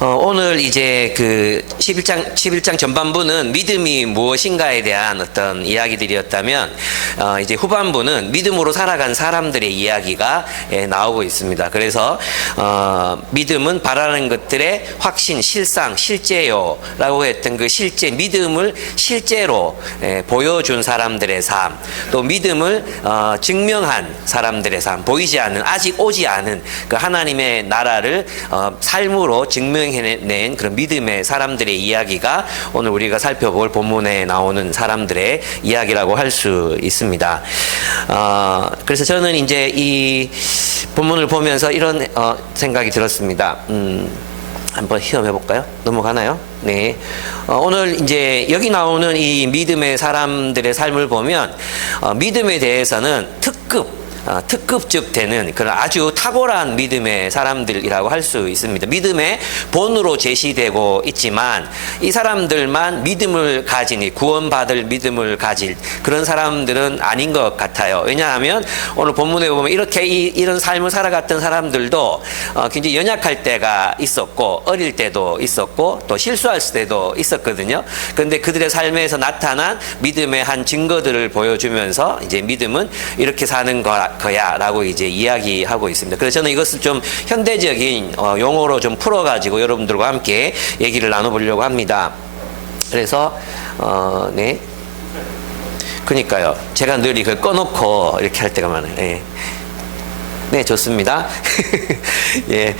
오늘 이제 그 11장 전반부는 믿음이 무엇인가에 대한 어떤 이야기들이었다면, 이제 후반부는 믿음으로 살아간 사람들의 이야기가 나오고 있습니다. 그래서, 믿음은 바라는 것들의 확신, 실상, 실제요. 라고 했던 그 실제, 믿음을 실제로 보여준 사람들의 삶, 또 믿음을 증명한 사람들의 삶, 보이지 않는, 아직 오지 않은 그 하나님의 나라를 삶으로 증명해낸 그런 믿음의 사람들의 이야기가 오늘 우리가 살펴볼 본문에 나오는 사람들의 이야기라고 할 수 있습니다. 그래서 저는 이제 이 본문을 보면서 이런 생각이 들었습니다. 한번 시험해 볼까요? 넘어가나요? 네. 오늘 이제 여기 나오는 이 믿음의 사람들의 삶을 보면 믿음에 대해서는 특급적 되는 그런 아주 탁월한 믿음의 사람들이라고 할 수 있습니다. 믿음의 본으로 제시되고 있지만 이 사람들만 믿음을 가지니 구원받을 믿음을 가질 그런 사람들은 아닌 것 같아요. 왜냐하면 오늘 본문에 보면 이렇게 이런 삶을 살아갔던 사람들도 굉장히 연약할 때가 있었고 어릴 때도 있었고 또 실수할 때도 있었거든요. 그런데 그들의 삶에서 나타난 믿음의 한 증거들을 보여주면서 이제 믿음은 이렇게 사는 거야 라고 이제 이야기하고 있습니다. 그래서 저는 이것을 좀 현대적인 용어로 좀 풀어가지고 여러분들과 함께 얘기를 나눠보려고 합니다. 그래서 네, 그러니까요. 제가 늘 이걸 꺼놓고 이렇게 할 때가 많아요. 네. 네, 좋습니다. 예.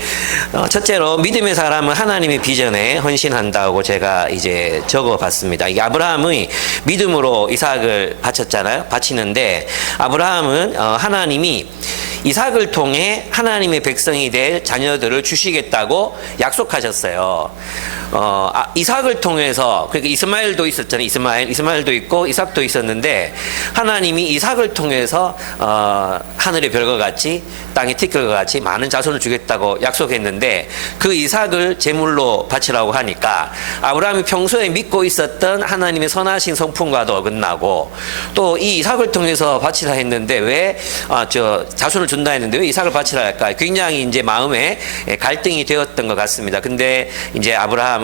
첫째로, 믿음의 사람은 하나님의 비전에 헌신한다고 제가 이제 적어 봤습니다. 이게 아브라함의 믿음으로 이삭을 바쳤잖아요. 바치는데, 아브라함은 하나님이 이삭을 통해 하나님의 백성이 될 자녀들을 주시겠다고 약속하셨어요. 이삭을 통해서, 그러니까 이스마엘도 있었잖아요. 이스마엘도 있고 이삭도 있었는데 하나님이 이삭을 통해서 하늘의 별과 같이 땅의 티끌과 같이 많은 자손을 주겠다고 약속했는데 그 이삭을 제물로 바치라고 하니까 아브라함이 평소에 믿고 있었던 하나님의 선하신 성품과도 어긋나고 또 이 이삭을 통해서 바치라 했는데 왜 자손을 준다 했는데 왜 이삭을 바치라 할까? 굉장히 이제 마음에 갈등이 되었던 것 같습니다. 근데 이제 아브라함은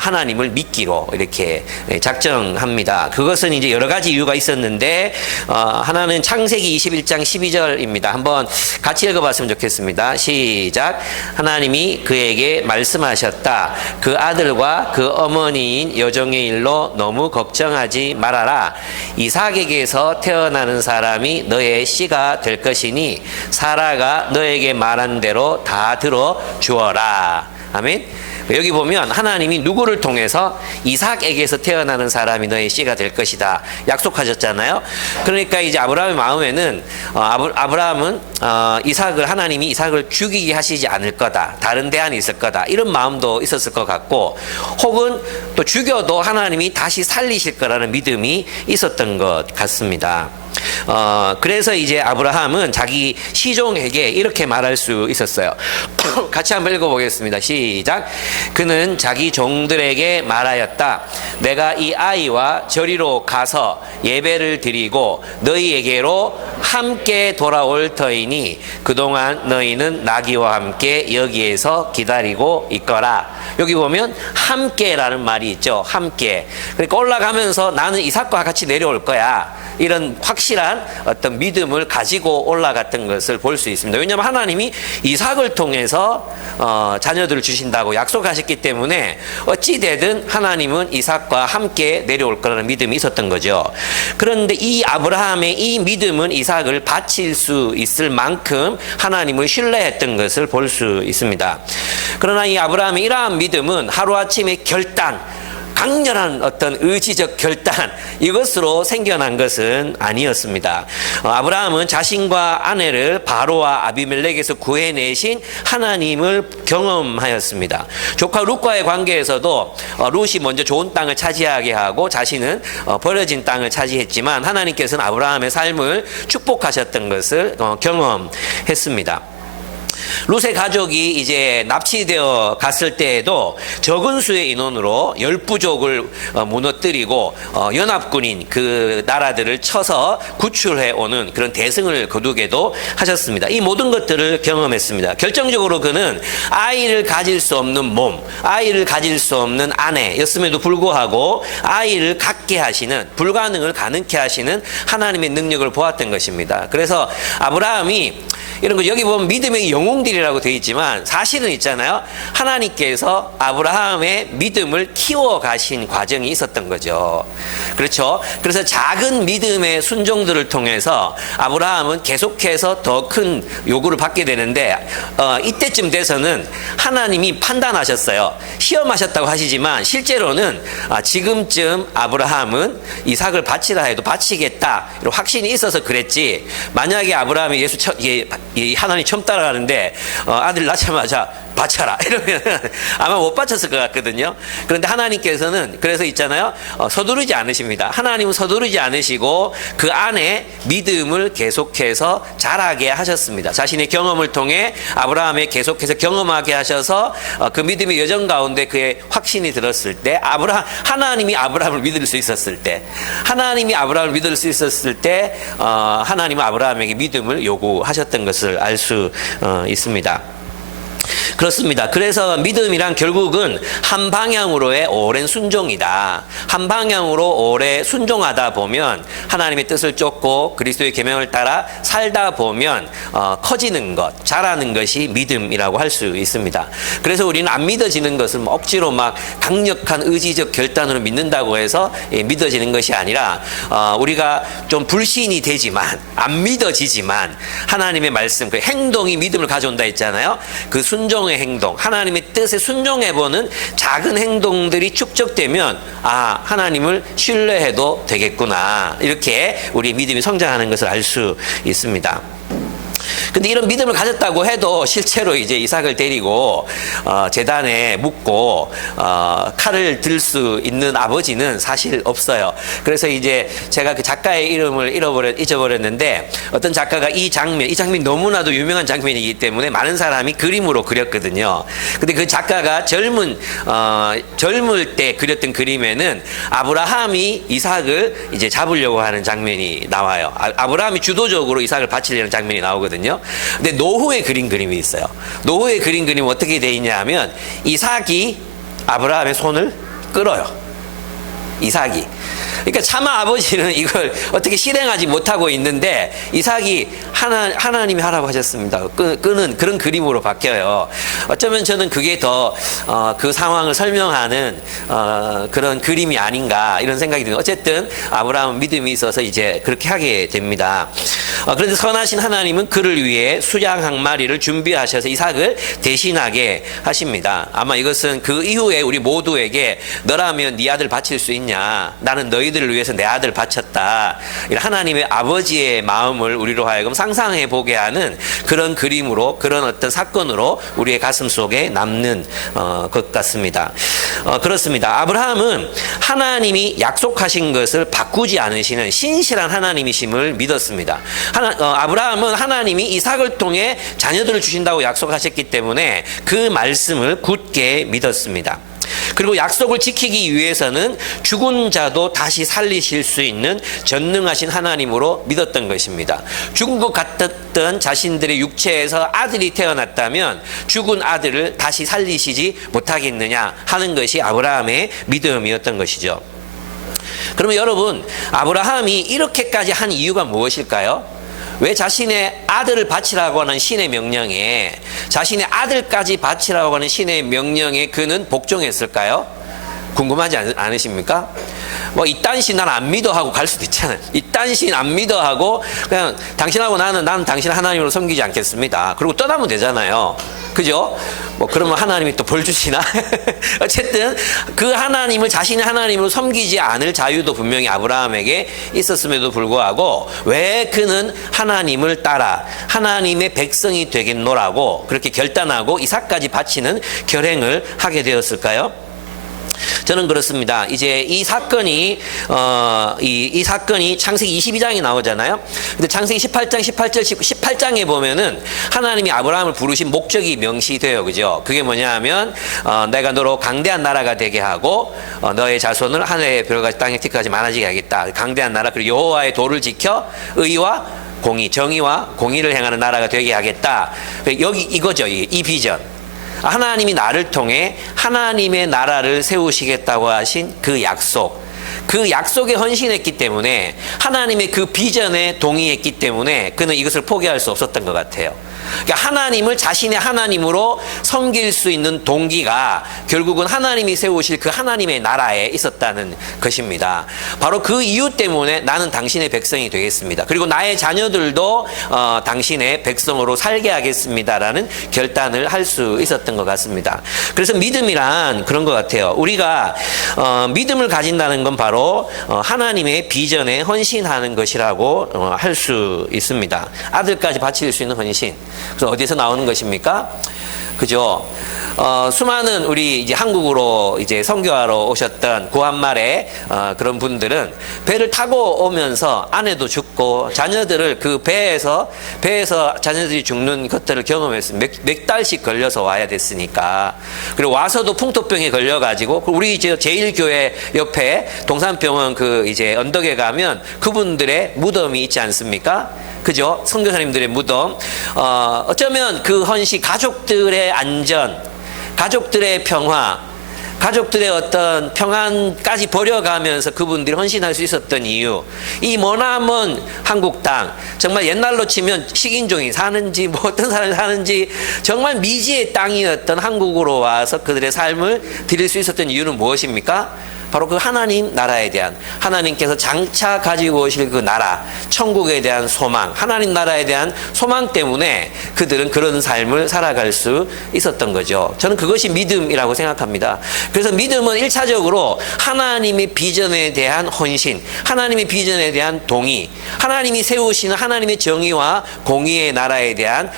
하나님을 믿기로 이렇게 작정합니다. 그것은 이제 여러 가지 이유가 있었는데 하나는 창세기 21장 12절입니다. 한번 같이 읽어봤으면 좋겠습니다. 시작. 하나님이 그에게 말씀하셨다. 그 아들과 그 어머니인 여종의 일로 너무 걱정하지 말아라. 이삭에게서 태어나는 사람이 너의 씨가 될 것이니 사라가 너에게 말한 대로 다 들어 주어라. 아멘. 여기 보면 하나님이 누구를 통해서 이삭에게서 태어나는 사람이 너의 씨가 될 것이다 약속하셨잖아요. 그러니까 이제 아브라함의 마음에는 아브라함은 하나님이 이삭을 죽이게 하시지 않을 거다, 다른 대안이 있을 거다, 이런 마음도 있었을 것 같고, 혹은 또 죽여도 하나님이 다시 살리실 거라는 믿음이 있었던 것 같습니다. 그래서 이제 아브라함은 자기 시종에게 이렇게 말할 수 있었어요. 같이 한번 읽어보겠습니다. 시작. 그는 자기 종들에게 말하였다. 내가 이 아이와 저리로 가서 예배를 드리고 너희에게로 함께 돌아올 터이니 그동안 너희는 나귀와 함께 여기에서 기다리고 있거라. 여기 보면 함께라는 말이 있죠. 함께. 그러니까 올라가면서 나는 이삭과 같이 내려올 거야. 이런 확실한 어떤 믿음을 가지고 올라갔던 것을 볼 수 있습니다. 왜냐하면 하나님이 이삭을 통해서 자녀들을 주신다고 약속하셨기 때문에 어찌되든 하나님은 이삭과 함께 내려올 거라는 믿음이 있었던 거죠. 그런데 이 아브라함의 이 믿음은 이삭을 바칠 수 있을 만큼 하나님을 신뢰했던 것을 볼 수 있습니다. 그러나 이 아브라함의 이러한 믿음은 하루아침에 강렬한 어떤 의지적 결단, 이것으로 생겨난 것은 아니었습니다. 아브라함은 자신과 아내를 바로와 아비멜렉에서 구해내신 하나님을 경험하였습니다. 조카 룻과의 관계에서도 룻이 먼저 좋은 땅을 차지하게 하고 자신은 버려진 땅을 차지했지만 하나님께서는 아브라함의 삶을 축복하셨던 것을 경험했습니다. 롯의 가족이 이제 납치되어 갔을 때에도 적은 수의 인원으로 10부족을 무너뜨리고 연합군인 그 나라들을 쳐서 구출해 오는 그런 대승을 거두게도 하셨습니다. 이 모든 것들을 경험했습니다. 결정적으로 그는 아이를 가질 수 없는 몸, 아이를 가질 수 없는 아내였음에도 불구하고 아이를 갖게 하시는, 불가능을 가능케 하시는 하나님의 능력을 보았던 것입니다. 그래서 아브라함이 이런 거 여기 보면 믿음의 영웅들이라고 되어 있지만 사실은 있잖아요. 하나님께서 아브라함의 믿음을 키워 가신 과정이 있었던 거죠. 그렇죠? 그래서 작은 믿음의 순종들을 통해서 아브라함은 계속해서 더 큰 요구를 받게 되는데 이때쯤 돼서는 하나님이 판단하셨어요. 시험하셨다고 하시지만 실제로는 지금쯤 아브라함은 이삭을 바치라 해도 바치겠다 이런 확신이 있어서 그랬지. 만약에 아브라함이 하나님 처음 따라가는데 아들 낳자마자 바쳐라 이러면 아마 못 바쳤을 것 같거든요. 그런데 하나님께서는 그래서 있잖아요. 서두르지 않으십니다. 하나님은 서두르지 않으시고 그 안에 믿음을 계속해서 자라게 하셨습니다. 자신의 경험을 통해 아브라함에 계속해서 경험하게 하셔서 그 믿음의 여정 가운데 그의 확신이 들었을 때 하나님이 아브라함을 믿을 수 있었을 때 하나님은 아브라함에게 믿음을 요구하셨던 것을 알 수 있습니다. 그렇습니다. 그래서 믿음이란 결국은 한 방향으로의 오랜 순종이다. 한 방향으로 오래 순종하다 보면 하나님의 뜻을 쫓고 그리스도의 계명을 따라 살다 보면 커지는 것, 자라는 것이 믿음이라고 할 수 있습니다. 그래서 우리는 안 믿어지는 것을 억지로 막 강력한 의지적 결단으로 믿는다고 해서 믿어지는 것이 아니라 우리가 좀 불신이 되지만 안 믿어지지만 하나님의 말씀, 그 행동이 믿음을 가져온다 했잖아요. 그 순종의 행동, 하나님의 뜻에 순종해보는 작은 행동들이 축적되면 하나님을 신뢰해도 되겠구나, 이렇게 우리 믿음이 성장하는 것을 알 수 있습니다. 근데 이런 믿음을 가졌다고 해도 실제로 이제 이삭을 데리고 제단에 묻고 칼을 들 수 있는 아버지는 사실 없어요. 그래서 이제 제가 그 작가의 이름을 잊어버렸는데 어떤 작가가 이 장면이 너무나도 유명한 장면이기 때문에 많은 사람이 그림으로 그렸거든요. 근데 그 작가가 젊을 때 그렸던 그림에는 아브라함이 이삭을 이제 잡으려고 하는 장면이 나와요. 아브라함이 주도적으로 이삭을 바치려는 장면이 나오거든요. 근데 노후에 그린 그림이 있어요. 노후에 그린 그림은 어떻게 되어 있냐 하면 이삭이 아브라함의 손을 끌어요. 이삭이. 그러니까 차마 아버지는 이걸 어떻게 실행하지 못하고 있는데 이삭이 하나님이 하라고 하셨습니다. 끄는 그런 그림으로 바뀌어요. 어쩌면 저는 그게 더 그 상황을 설명하는 그런 그림이 아닌가 이런 생각이 듭니다. 어쨌든 아브라함은 믿음이 있어서 이제 그렇게 하게 됩니다. 그런데 선하신 하나님은 그를 위해 수양 한 마리를 준비하셔서 이삭을 대신하게 하십니다. 아마 이것은 그 이후에 우리 모두에게 너라면 네 아들 바칠 수 있냐? 나는 너희들을 위해서 내 아들 바쳤다. 하나님의 아버지의 마음을 우리로 하여금 상상해 보게 하는 그런 그림으로, 그런 어떤 사건으로 우리의 가슴 속에 남는 것 같습니다. 그렇습니다. 아브라함은 하나님이 약속하신 것을 바꾸지 않으시는 신실한 하나님이심을 믿었습니다. 아브라함은 하나님이 이삭을 통해 자녀들을 주신다고 약속하셨기 때문에 그 말씀을 굳게 믿었습니다. 그리고 약속을 지키기 위해서는 죽은 자도 다시 살리실 수 있는 전능하신 하나님으로 믿었던 것입니다. 죽은 것 같았던 자신들의 육체에서 아들이 태어났다면 죽은 아들을 다시 살리시지 못하겠느냐 하는 것이 아브라함의 믿음이었던 것이죠. 그러면 여러분, 아브라함이 이렇게까지 한 이유가 무엇일까요? 왜 자신의 아들을 바치라고 하는 신의 명령에, 자신의 아들까지 바치라고 하는 신의 명령에 그는 복종했을까요? 궁금하지 않으십니까? 뭐 이딴 신 난 안 믿어 하고 갈 수도 있잖아요. 이딴 신 안 믿어 하고 그냥 당신하고 나는 당신 하나님으로 섬기지 않겠습니다. 그리고 떠나면 되잖아요. 그죠? 뭐 그러면 하나님이 또 벌 주시나? 어쨌든 그 하나님을 자신의 하나님으로 섬기지 않을 자유도 분명히 아브라함에게 있었음에도 불구하고 왜 그는 하나님을 따라 하나님의 백성이 되겠노라고 그렇게 결단하고 이삭까지 바치는 결행을 하게 되었을까요? 저는 그렇습니다. 이제 이 사건이 이 사건이 창세기 22장에 나오잖아요. 근데 창세기 18장, 18절, 18장에 보면은 하나님이 아브라함을 부르신 목적이 명시돼요. 그죠? 그게 뭐냐면 내가 너로 강대한 나라가 되게 하고 너의 자손을 하늘의 별같이 땅의 티끌같이 많아지게 하겠다. 강대한 나라, 그리고 여호와의 도를 지켜 의와 공의, 정의와 공의를 행하는 나라가 되게 하겠다. 여기 이거죠. 이 비전. 하나님이 나를 통해 하나님의 나라를 세우시겠다고 하신 그 약속. 그 약속에 헌신했기 때문에, 하나님의 그 비전에 동의했기 때문에 그는 이것을 포기할 수 없었던 것 같아요. 그러니까 하나님을 자신의 하나님으로 섬길 수 있는 동기가 결국은 하나님이 세우실 그 하나님의 나라에 있었다는 것입니다. 바로 그 이유 때문에 나는 당신의 백성이 되겠습니다. 그리고 나의 자녀들도 당신의 백성으로 살게 하겠습니다라는 결단을 할 수 있었던 것 같습니다. 그래서 믿음이란 그런 것 같아요. 우리가 믿음을 가진다는 건 바로 하나님의 비전에 헌신하는 것이라고 할 수 있습니다. 아들까지 바칠 수 있는 헌신. 그래서 어디서 나오는 것입니까? 그죠? 수많은 우리 이제 한국으로 이제 선교하러 오셨던 구한말의 그런 분들은 배를 타고 오면서 아내도 죽고 자녀들을 그 배에서 자녀들이 죽는 것들을 경험했어요. 몇 달씩 걸려서 와야 됐으니까. 그리고 와서도 풍토병에 걸려가지고, 우리 이제 제일교회 옆에 동산병원 그 이제 언덕에 가면 그분들의 무덤이 있지 않습니까? 그죠? 선교사님들의 무덤. 어쩌면 그 헌신, 가족들의 안전, 가족들의 평화, 가족들의 어떤 평안까지 버려가면서 그분들이 헌신할 수 있었던 이유, 이 머나먼 한국 땅, 정말 옛날로 치면 식인종이 사는지 뭐 어떤 사람이 사는지 정말 미지의 땅이었던 한국으로 와서 그들의 삶을 드릴 수 있었던 이유는 무엇입니까? 바로 그 하나님 나라에 대한, 하나님께서 장차 가지고 오실 그 나라, 천국에 대한 소망, 하나님 나라에 대한 소망 때문에 그들은 그런 삶을 살아갈 수 있었던 거죠. 저는 그것이 믿음이라고 생각합니다. 그래서 믿음은 1차적으로 하나님의 비전에 대한 헌신, 하나님의 비전에 대한 동의, 하나님이 세우시는 하나님의 정의와 공의의 나라에 대한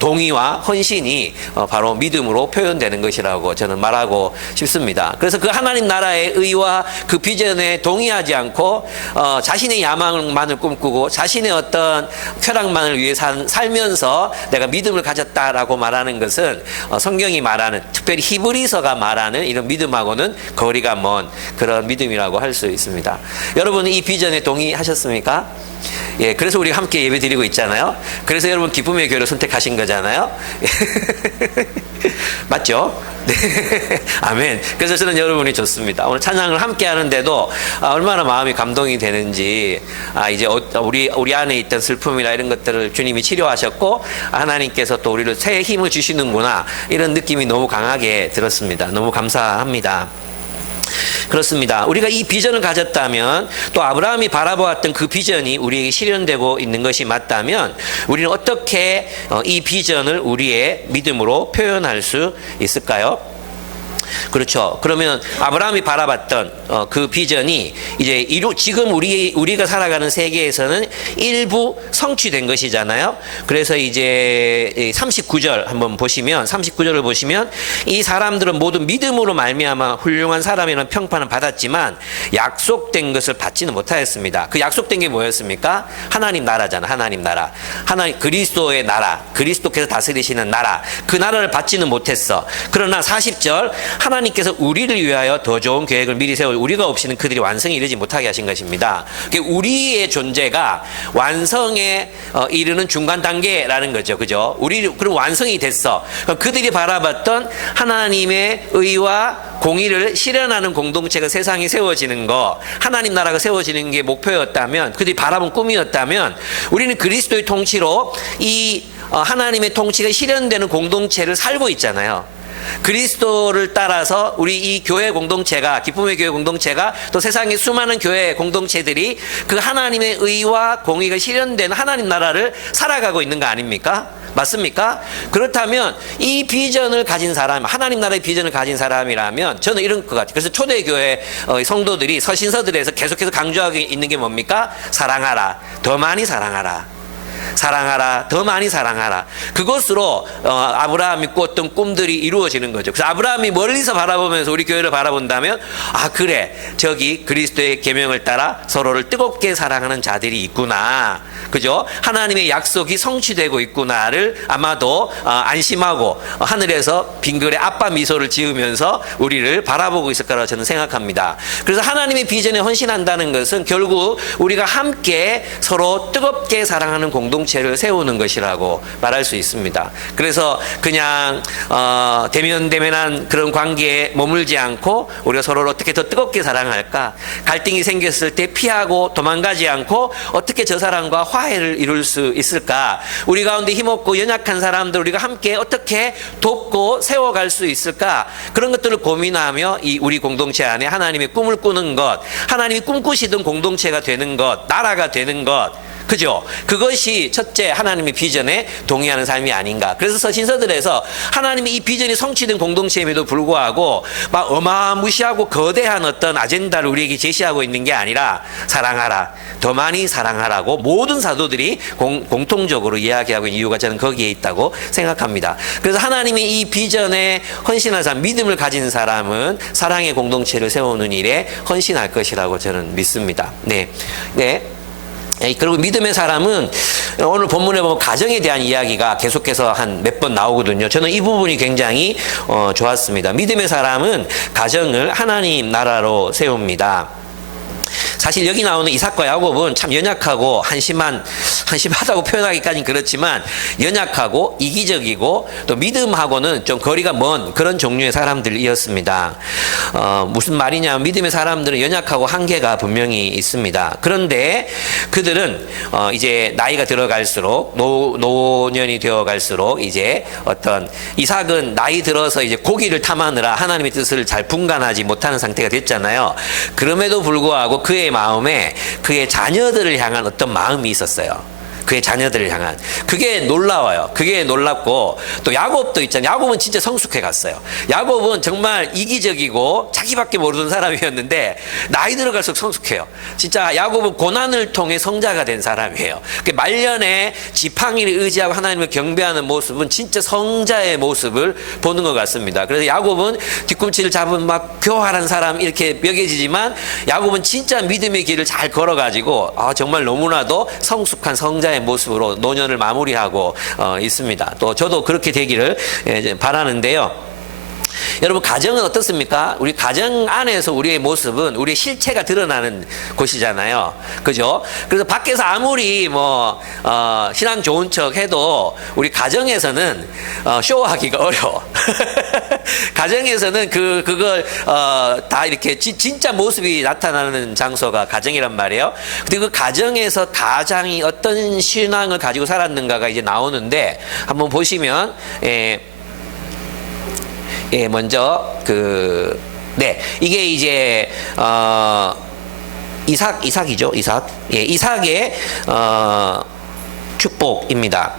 동의와 헌신이 바로 믿음으로 표현되는 것이라고 저는 말하고 싶습니다. 그래서 그 하나님 나라의 의와 그 비전에 동의하지 않고 자신의 야망만을 꿈꾸고 자신의 어떤 쾌락만을 위해 살면서 내가 믿음을 가졌다라고 말하는 것은 성경이 말하는, 특별히 히브리서가 말하는 이런 믿음하고는 거리가 먼 그런 믿음이라고 할 수 있습니다. 여러분, 이 비전에 동의하셨습니까? 예, 그래서 우리가 함께 예배 드리고 있잖아요. 그래서 여러분 기쁨의 교회를 선택하신 거잖아요. 맞죠? 네. 아멘. 그래서 저는 여러분이 좋습니다. 오늘 찬양을 함께 하는데도 얼마나 마음이 감동이 되는지, 이제 우리 안에 있던 슬픔이나 이런 것들을 주님이 치료하셨고 하나님께서 또 우리를 새 힘을 주시는구나, 이런 느낌이 너무 강하게 들었습니다. 너무 감사합니다. 그렇습니다. 우리가 이 비전을 가졌다면, 또 아브라함이 바라보았던 그 비전이 우리에게 실현되고 있는 것이 맞다면, 우리는 어떻게 이 비전을 우리의 믿음으로 표현할 수 있을까요? 그렇죠. 그러면 아브라함이 바라봤던 그 비전이 이제 지금 우리가 살아가는 세계에서는 일부 성취된 것이잖아요. 그래서 이제 39절 한번 보시면, 39절을 보시면, 이 사람들은 모두 믿음으로 말미암아 훌륭한 사람이라는 평판을 받았지만 약속된 것을 받지는 못하였습니다. 그 약속된 게 뭐였습니까? 하나님 나라잖아. 하나님 나라, 하나님 그리스도의 나라, 그리스도께서 다스리시는 나라, 그 나라를 받지는 못했어. 그러나 40절, 하나님께서 우리를 위하여 더 좋은 계획을 미리 세워 우리가 없이는 그들이 완성에 이르지 못하게 하신 것입니다. 우리의 존재가 완성에 이르는 중간 단계라는 거죠. 그죠? 그럼 완성이 됐어. 그들이 바라봤던 하나님의 의와 공의를 실현하는 공동체가 세상에 세워지는 거, 하나님 나라가 세워지는 게 목표였다면, 그들이 바라본 꿈이었다면, 우리는 그리스도의 통치로 이 하나님의 통치가 실현되는 공동체를 살고 있잖아요. 그리스도를 따라서 우리 이 교회 공동체가, 기쁨의 교회 공동체가, 또 세상의 수많은 교회 공동체들이 그 하나님의 의와 공의가 실현된 하나님 나라를 살아가고 있는 거 아닙니까? 맞습니까? 그렇다면 이 비전을 가진 사람, 하나님 나라의 비전을 가진 사람이라면 저는 이런 것 같아요. 그래서 초대교회 성도들이 서신서들에서 계속해서 강조하고 있는 게 뭡니까? 사랑하라, 더 많이 사랑하라. 사랑하라, 더 많이 사랑하라. 그것으로 아브라함이 꿨던 꿈들이 이루어지는 거죠. 그래서 아브라함이 멀리서 바라보면서 우리 교회를 바라본다면, 아 그래, 저기 그리스도의 계명을 따라 서로를 뜨겁게 사랑하는 자들이 있구나, 그죠? 하나님의 약속이 성취되고 있구나를 아마도 안심하고 하늘에서 빙글에 아빠 미소를 지으면서 우리를 바라보고 있을 거라고 저는 생각합니다. 그래서 하나님의 비전에 헌신한다는 것은 결국 우리가 함께 서로 뜨겁게 사랑하는 공동체를 세우는 것이라고 말할 수 있습니다. 그래서 그냥 대면대면한 그런 관계에 머물지 않고 우리가 서로를 어떻게 더 뜨겁게 사랑할까, 갈등이 생겼을 때 피하고 도망가지 않고 어떻게 저 사람과 화해를 이룰 수 있을까, 우리 가운데 힘없고 연약한 사람들 우리가 함께 어떻게 돕고 세워갈 수 있을까, 그런 것들을 고민하며 이 우리 공동체 안에 하나님의 꿈을 꾸는 것, 하나님이 꿈꾸시던 공동체가 되는 것, 나라가 되는 것, 그죠? 그것이 첫째 하나님의 비전에 동의하는 삶이 아닌가. 그래서 서신서들에서 하나님의 이 비전이 성취된 공동체임에도 불구하고 막 어마무시하고 거대한 어떤 아젠다를 우리에게 제시하고 있는 게 아니라 사랑하라, 더 많이 사랑하라고 모든 사도들이 공통적으로 이야기하고 있는 이유가 저는 거기에 있다고 생각합니다. 그래서 하나님의 이 비전에 헌신한 사람, 믿음을 가진 사람은 사랑의 공동체를 세우는 일에 헌신할 것이라고 저는 믿습니다. 네. 그리고 믿음의 사람은 오늘 본문에 보면 가정에 대한 이야기가 계속해서 한 몇 번 나오거든요. 저는 이 부분이 굉장히 좋았습니다. 믿음의 사람은 가정을 하나님 나라로 세웁니다. 사실 여기 나오는 이삭과 야곱은 참 연약하고 한심하다고 표현하기까지는 그렇지만 연약하고 이기적이고 또 믿음하고는 좀 거리가 먼 그런 종류의 사람들이었습니다. 무슨 말이냐면 믿음의 사람들은 연약하고 한계가 분명히 있습니다. 그런데 그들은 이제 나이가 들어갈수록 노년이 되어갈수록 이제 어떤 이삭은 나이 들어서 이제 고기를 탐하느라 하나님의 뜻을 잘 분간하지 못하는 상태가 됐잖아요. 그럼에도 불구하고 그의 마음에 그의 자녀들을 향한 어떤 마음이 있었어요. 그의 자녀들을 향한. 그게 놀라워요. 그게 놀랍고, 또 야곱도 있잖아요. 야곱은 진짜 성숙해 갔어요. 야곱은 정말 이기적이고 자기밖에 모르는 사람이었는데 나이 들어갈수록 성숙해요. 진짜 야곱은 고난을 통해 성자가 된 사람이에요. 말년에 지팡이를 의지하고 하나님을 경배하는 모습은 진짜 성자의 모습을 보는 것 같습니다. 그래서 야곱은 뒤꿈치를 잡은 막 교활한 사람 이렇게 여겨지지만 야곱은 진짜 믿음의 길을 잘 걸어가지고 정말 너무나도 성숙한 성자의 모습으로 노년을 마무리하고 있습니다. 또 저도 그렇게 되기를 바라는데요. 여러분, 가정은 어떻습니까? 우리 가정 안에서 우리의 모습은 우리의 실체가 드러나는 곳이잖아요. 그죠? 그래서 밖에서 아무리 신앙 좋은 척 해도 우리 가정에서는 쇼하기가 어려워. 가정에서는 그걸 다 이렇게 진짜 모습이 나타나는 장소가 가정이란 말이에요. 근데 그 가정에서 가장이 어떤 신앙을 가지고 살았는가가 이제 나오는데 한번 보시면 먼저 이게 이제 이삭이죠. 이삭의 축복입니다.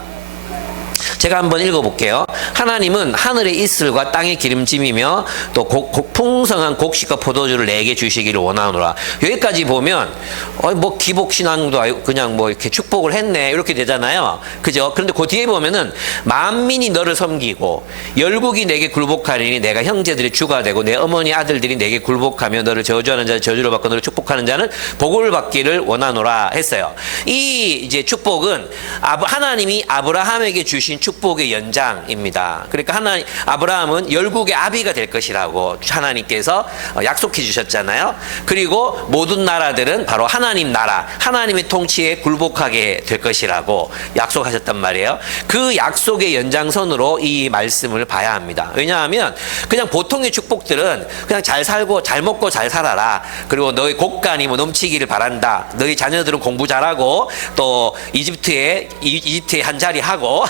제가 한번 읽어볼게요. 하나님은 하늘의 이슬과 땅의 기름짐이며 또 풍성한 곡식과 포도주를 내게 주시기를 원하노라. 여기까지 보면 기복신앙도 아니고 그냥 이렇게 축복을 했네 이렇게 되잖아요. 그죠? 그런데 그 뒤에 보면은 만민이 너를 섬기고 열국이 내게 굴복하리니 내가 형제들의 주가 되고 내 어머니 아들들이 내게 굴복하며 너를 저주하는 자를 저주를 받고 너를 축복하는 자는 복을 받기를 원하노라 했어요. 이 이제 축복은 하나님이 아브라함에게 주신 축복의 연장입니다. 그러니까 아브라함은 열국의 아비가 될 것이라고 하나님께서 약속해 주셨잖아요. 그리고 모든 나라들은 바로 하나님 나라, 하나님의 통치에 굴복하게 될 것이라고 약속하셨단 말이에요. 그 약속의 연장선으로 이 말씀을 봐야 합니다. 왜냐하면 그냥 보통의 축복들은 그냥 잘 살고 잘 먹고 잘 살아라. 그리고 너의 곡간이 넘치기를 바란다. 너희 자녀들은 공부 잘하고 또 이집트에 한 자리 하고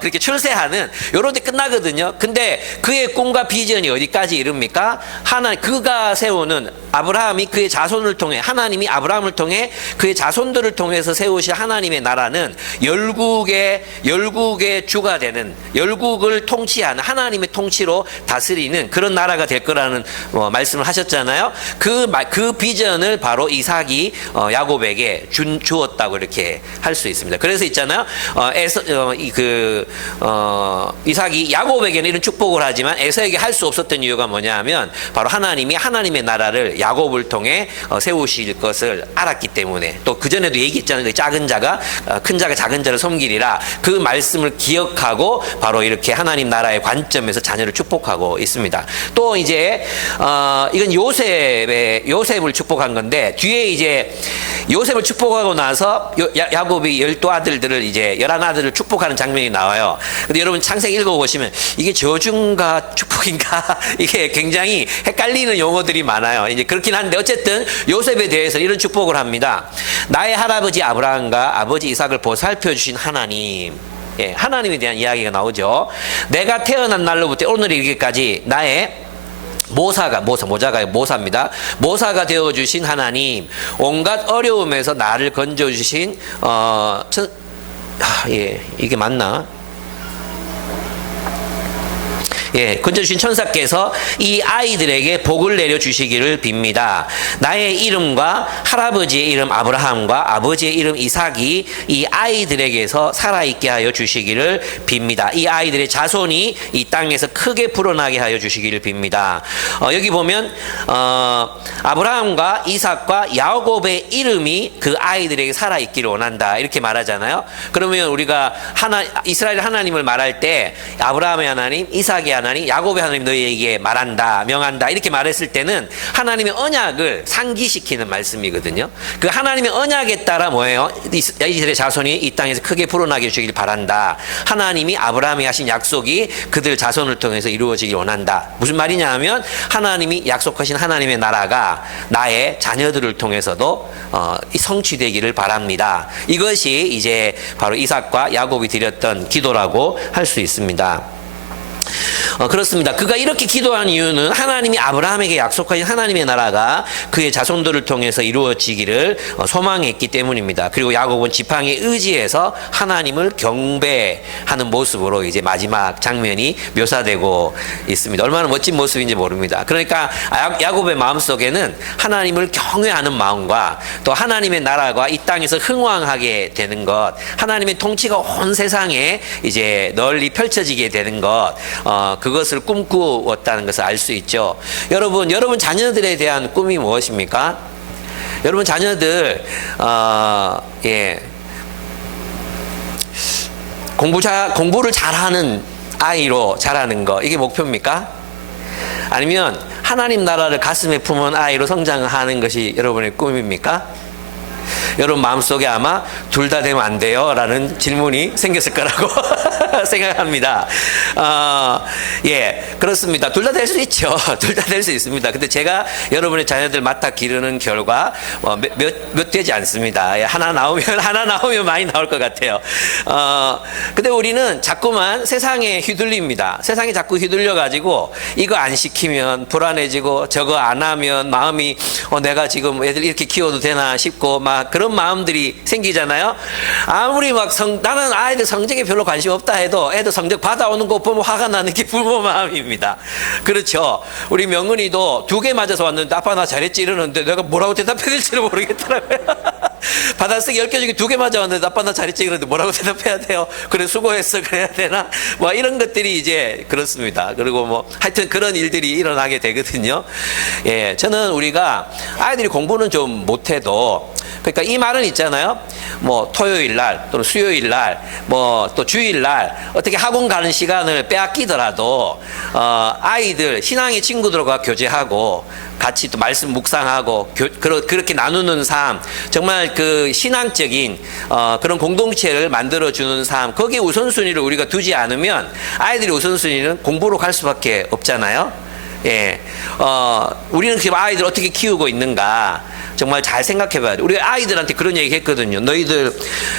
그렇게 출세하는 요런 데 끝나거든요. 근데 그의 꿈과 비전이 어디까지 이릅니까? 그가 세우는 아브라함이 그의 자손을 통해 하나님이 아브라함을 통해 그의 자손들을 통해서 세우실 하나님의 나라는 열국의 주가 되는 열국을 통치하는 하나님의 통치로 다스리는 그런 나라가 될 거라는 말씀을 하셨잖아요. 그 비전을 바로 이삭이 야곱에게 주었다고 이렇게 할 수 있습니다. 그래서 있잖아요. 이삭이 야곱에게는 이런 축복을 하지만 에서에게 할 수 없었던 이유가 뭐냐하면 바로 하나님이 하나님의 나라를 야곱을 통해 세우실 것을 알았기 때문에 또 그전에도 얘기했잖아요. 작은 자가 큰 자가 작은 자를 섬기리라 그 말씀을 기억하고 바로 이렇게 하나님 나라의 관점에서 자녀를 축복하고 있습니다. 또 이제 이건 요셉을 축복한 건데 뒤에 이제 요셉을 축복하고 나서 야곱이 12아들들을 이제 11아들을 축복하는 장면이 나와요. 근데 여러분 창세기 읽어보시면 이게 저주인가 축복인가 이게 굉장히 헷갈리는 용어들이 많아요. 이제 그렇긴 한데 어쨌든 요셉에 대해서 이런 축복을 합니다. 나의 할아버지 아브라함과 아버지 이삭을 보살펴 주신 하나님. 예, 하나님에 대한 이야기가 나오죠. 내가 태어난 날로부터 오늘 이르기까지 나의 모사입니다. 모사가 되어주신 하나님, 온갖 어려움에서 나를 건져주신, 이게 맞나? 건져주신 천사께서 이 아이들에게 복을 내려주시기를 빕니다. 나의 이름과 할아버지의 이름 아브라함과 아버지의 이름 이삭이 이 아이들에게서 살아있게 하여 주시기를 빕니다. 이 아이들의 자손이 이 땅에서 크게 불어나게 하여 주시기를 빕니다. 여기 보면 아브라함과 이삭과 야곱의 이름이 그 아이들에게 살아있기를 원한다 이렇게 말하잖아요. 그러면 우리가 이스라엘 하나님을 말할 때 아브라함의 하나님, 이삭의 하나님, 야곱의 하나님 너희에게 말한다, 명한다 이렇게 말했을 때는 하나님의 언약을 상기시키는 말씀이거든요. 그 하나님의 언약에 따라 뭐예요? 이스라엘의 자손이 이 땅에서 크게 불어나게 해주길 바란다. 하나님이 아브라함이 하신 약속이 그들 자손을 통해서 이루어지길 원한다. 무슨 말이냐 하면 하나님이 약속하신 하나님의 나라가 나의 자녀들을 통해서도 성취되기를 바랍니다. 이것이 이제 바로 이삭과 야곱이 드렸던 기도라고 할 수 있습니다. 그렇습니다. 그가 이렇게 기도한 이유는 하나님이 아브라함에게 약속하신 하나님의 나라가 그의 자손들을 통해서 이루어지기를 소망했기 때문입니다. 그리고 야곱은 지팡이에 의지해서 하나님을 경배하는 모습으로 이제 마지막 장면이 묘사되고 있습니다. 얼마나 멋진 모습인지 모릅니다. 그러니까 야곱의 마음속에는 하나님을 경외하는 마음과 또 하나님의 나라가 이 땅에서 흥왕하게 되는 것, 하나님의 통치가 온 세상에 이제 널리 펼쳐지게 되는 것, 그것을 꿈꾸었다는 것을 알 수 있죠. 여러분 자녀들에 대한 꿈이 무엇입니까? 여러분 자녀들 공부를 잘하는 아이로 자라는 거 이게 목표입니까? 아니면 하나님 나라를 가슴에 품은 아이로 성장하는 것이 여러분의 꿈입니까? 여러분 마음속에 아마 둘 다 되면 안 돼요 라는 질문이 생겼을 거라고 생각합니다. 그렇습니다. 둘 다 될 수 있죠. 둘 다 될 수 있습니다. 근데 제가 여러분의 자녀들 맡아 기르는 결과 몇 되지 않습니다. 하나 나오면 많이 나올 것 같아요. 근데 우리는 자꾸만 세상에 휘둘립니다. 세상에 자꾸 휘둘려가지고 이거 안 시키면 불안해지고 저거 안 하면 마음이 내가 지금 애들 이렇게 키워도 되나 싶고 막 그런 마음들이 생기잖아요. 아무리 나는 아이들 성적에 별로 관심 없다 해도 애들 성적 받아오는 거 보면 화가 나는 게 부모 마음입니다. 그렇죠. 우리 명은이도 2개 맞아서 왔는데 아빠 나 잘했지 이러는데 내가 뭐라고 대답해야 될지를 모르겠더라고요. 받아쓰기 10개 중에 2개 맞아 왔는데 아빠 나 잘했지 그러는데 뭐라고 대답해야 돼요? 그래 수고했어 그래야 되나? 이런 것들이 이제 그렇습니다. 그리고 하여튼 그런 일들이 일어나게 되거든요. 저는 우리가 아이들이 공부는 좀 못해도 그러니까 이 말은 있잖아요. 토요일 날 또는 수요일 날 또 주일 날 어떻게 학원 가는 시간을 빼앗기더라도 아이들 신앙의 친구들과 교제하고 같이 또 말씀 묵상하고 그렇게 나누는 삶, 정말 그 신앙적인 그런 공동체를 만들어주는 삶, 거기에 우선순위를 우리가 두지 않으면 아이들이 우선순위는 공부로 갈 수밖에 없잖아요. 우리는 그 아이들 어떻게 키우고 있는가? 정말 잘 생각해 봐야 돼. 우리 아이들한테 그런 얘기 했거든요. 너희들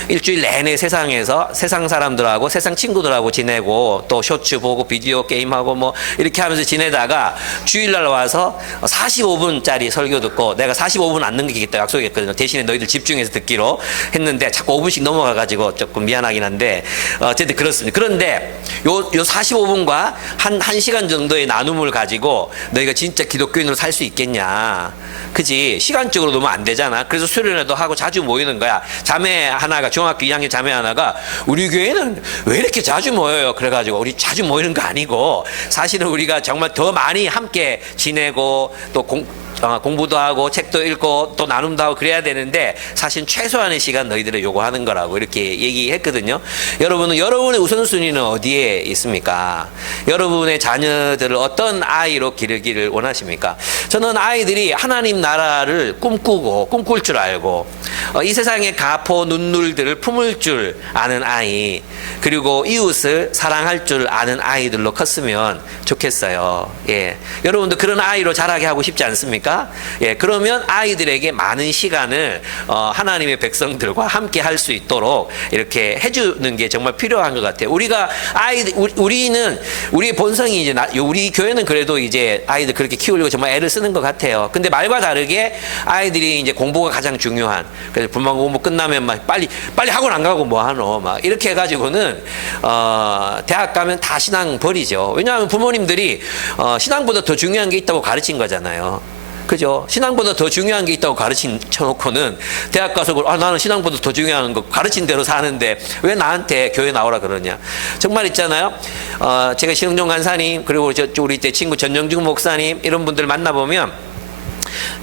일주일 내내 세상에서 세상 사람들하고 세상 친구들하고 지내고 또 쇼츠 보고 비디오 게임하고 뭐 이렇게 하면서 지내다가 주일날 와서 45분짜리 설교 듣고 내가 45분 안 넘기겠다 약속했거든요. 대신에 너희들 집중해서 듣기로 했는데 자꾸 5분씩 넘어가가지고 조금 미안하긴 한데 어쨌든 그렇습니다. 그런데 요 45분과 한 1시간 정도의 나눔을 가지고 너희가 진짜 기독교인으로 살 수 있겠냐. 그지? 시간적으로 너무 안 되잖아. 그래서 수련회도 하고 자주 모이는 거야. 자매 하나가, 중학교 2학년 자매 하나가 우리 교회는 왜 이렇게 자주 모여요? 그래가지고 우리 자주 모이는 거 아니고 사실은 우리가 정말 더 많이 함께 지내고 또 공부도 하고 책도 읽고 또 나눔도 하고 그래야 되는데 사실 최소한의 시간 너희들을 요구하는 거라고 이렇게 얘기했거든요. 여러분은 여러분의 우선순위는 어디에 있습니까? 여러분의 자녀들을 어떤 아이로 기르기를 원하십니까? 저는 아이들이 하나님 나라를 꿈꾸고 꿈꿀 줄 알고 이 세상의 가포 눈물들을 품을 줄 아는 아이, 그리고 이웃을 사랑할 줄 아는 아이들로 컸으면 좋겠어요. 예, 여러분도 그런 아이로 자라게 하고 싶지 않습니까? 예, 그러면 아이들에게 많은 시간을 하나님의 백성들과 함께 할 수 있도록 이렇게 해주는 게 정말 필요한 것 같아요. 우리가 우리는 우리의 본성이 이제 우리 교회는 그래도 이제 아이들 그렇게 키우려고 정말 애를 쓰는 것 같아요. 근데 말과 다르게 아이들이 이제 공부가 가장 중요한, 그래서 분만 공부 끝나면 막 빨리 학원 안 가고 뭐 하노 막 이렇게 해가지고는 대학 가면 다 신앙 버리죠. 왜냐하면 부모님들이 신앙보다 더 중요한 게 있다고 가르친 거잖아요. 그죠? 신앙보다 더 중요한 게 있다고 가르쳐놓고는 대학 가서 나는 신앙보다 더 중요한 거 가르친 대로 사는데 왜 나한테 교회 나오라 그러냐. 정말 있잖아요. 제가 신흥종 간사님 그리고 우리 때 친구 전영중 목사님 이런 분들 만나보면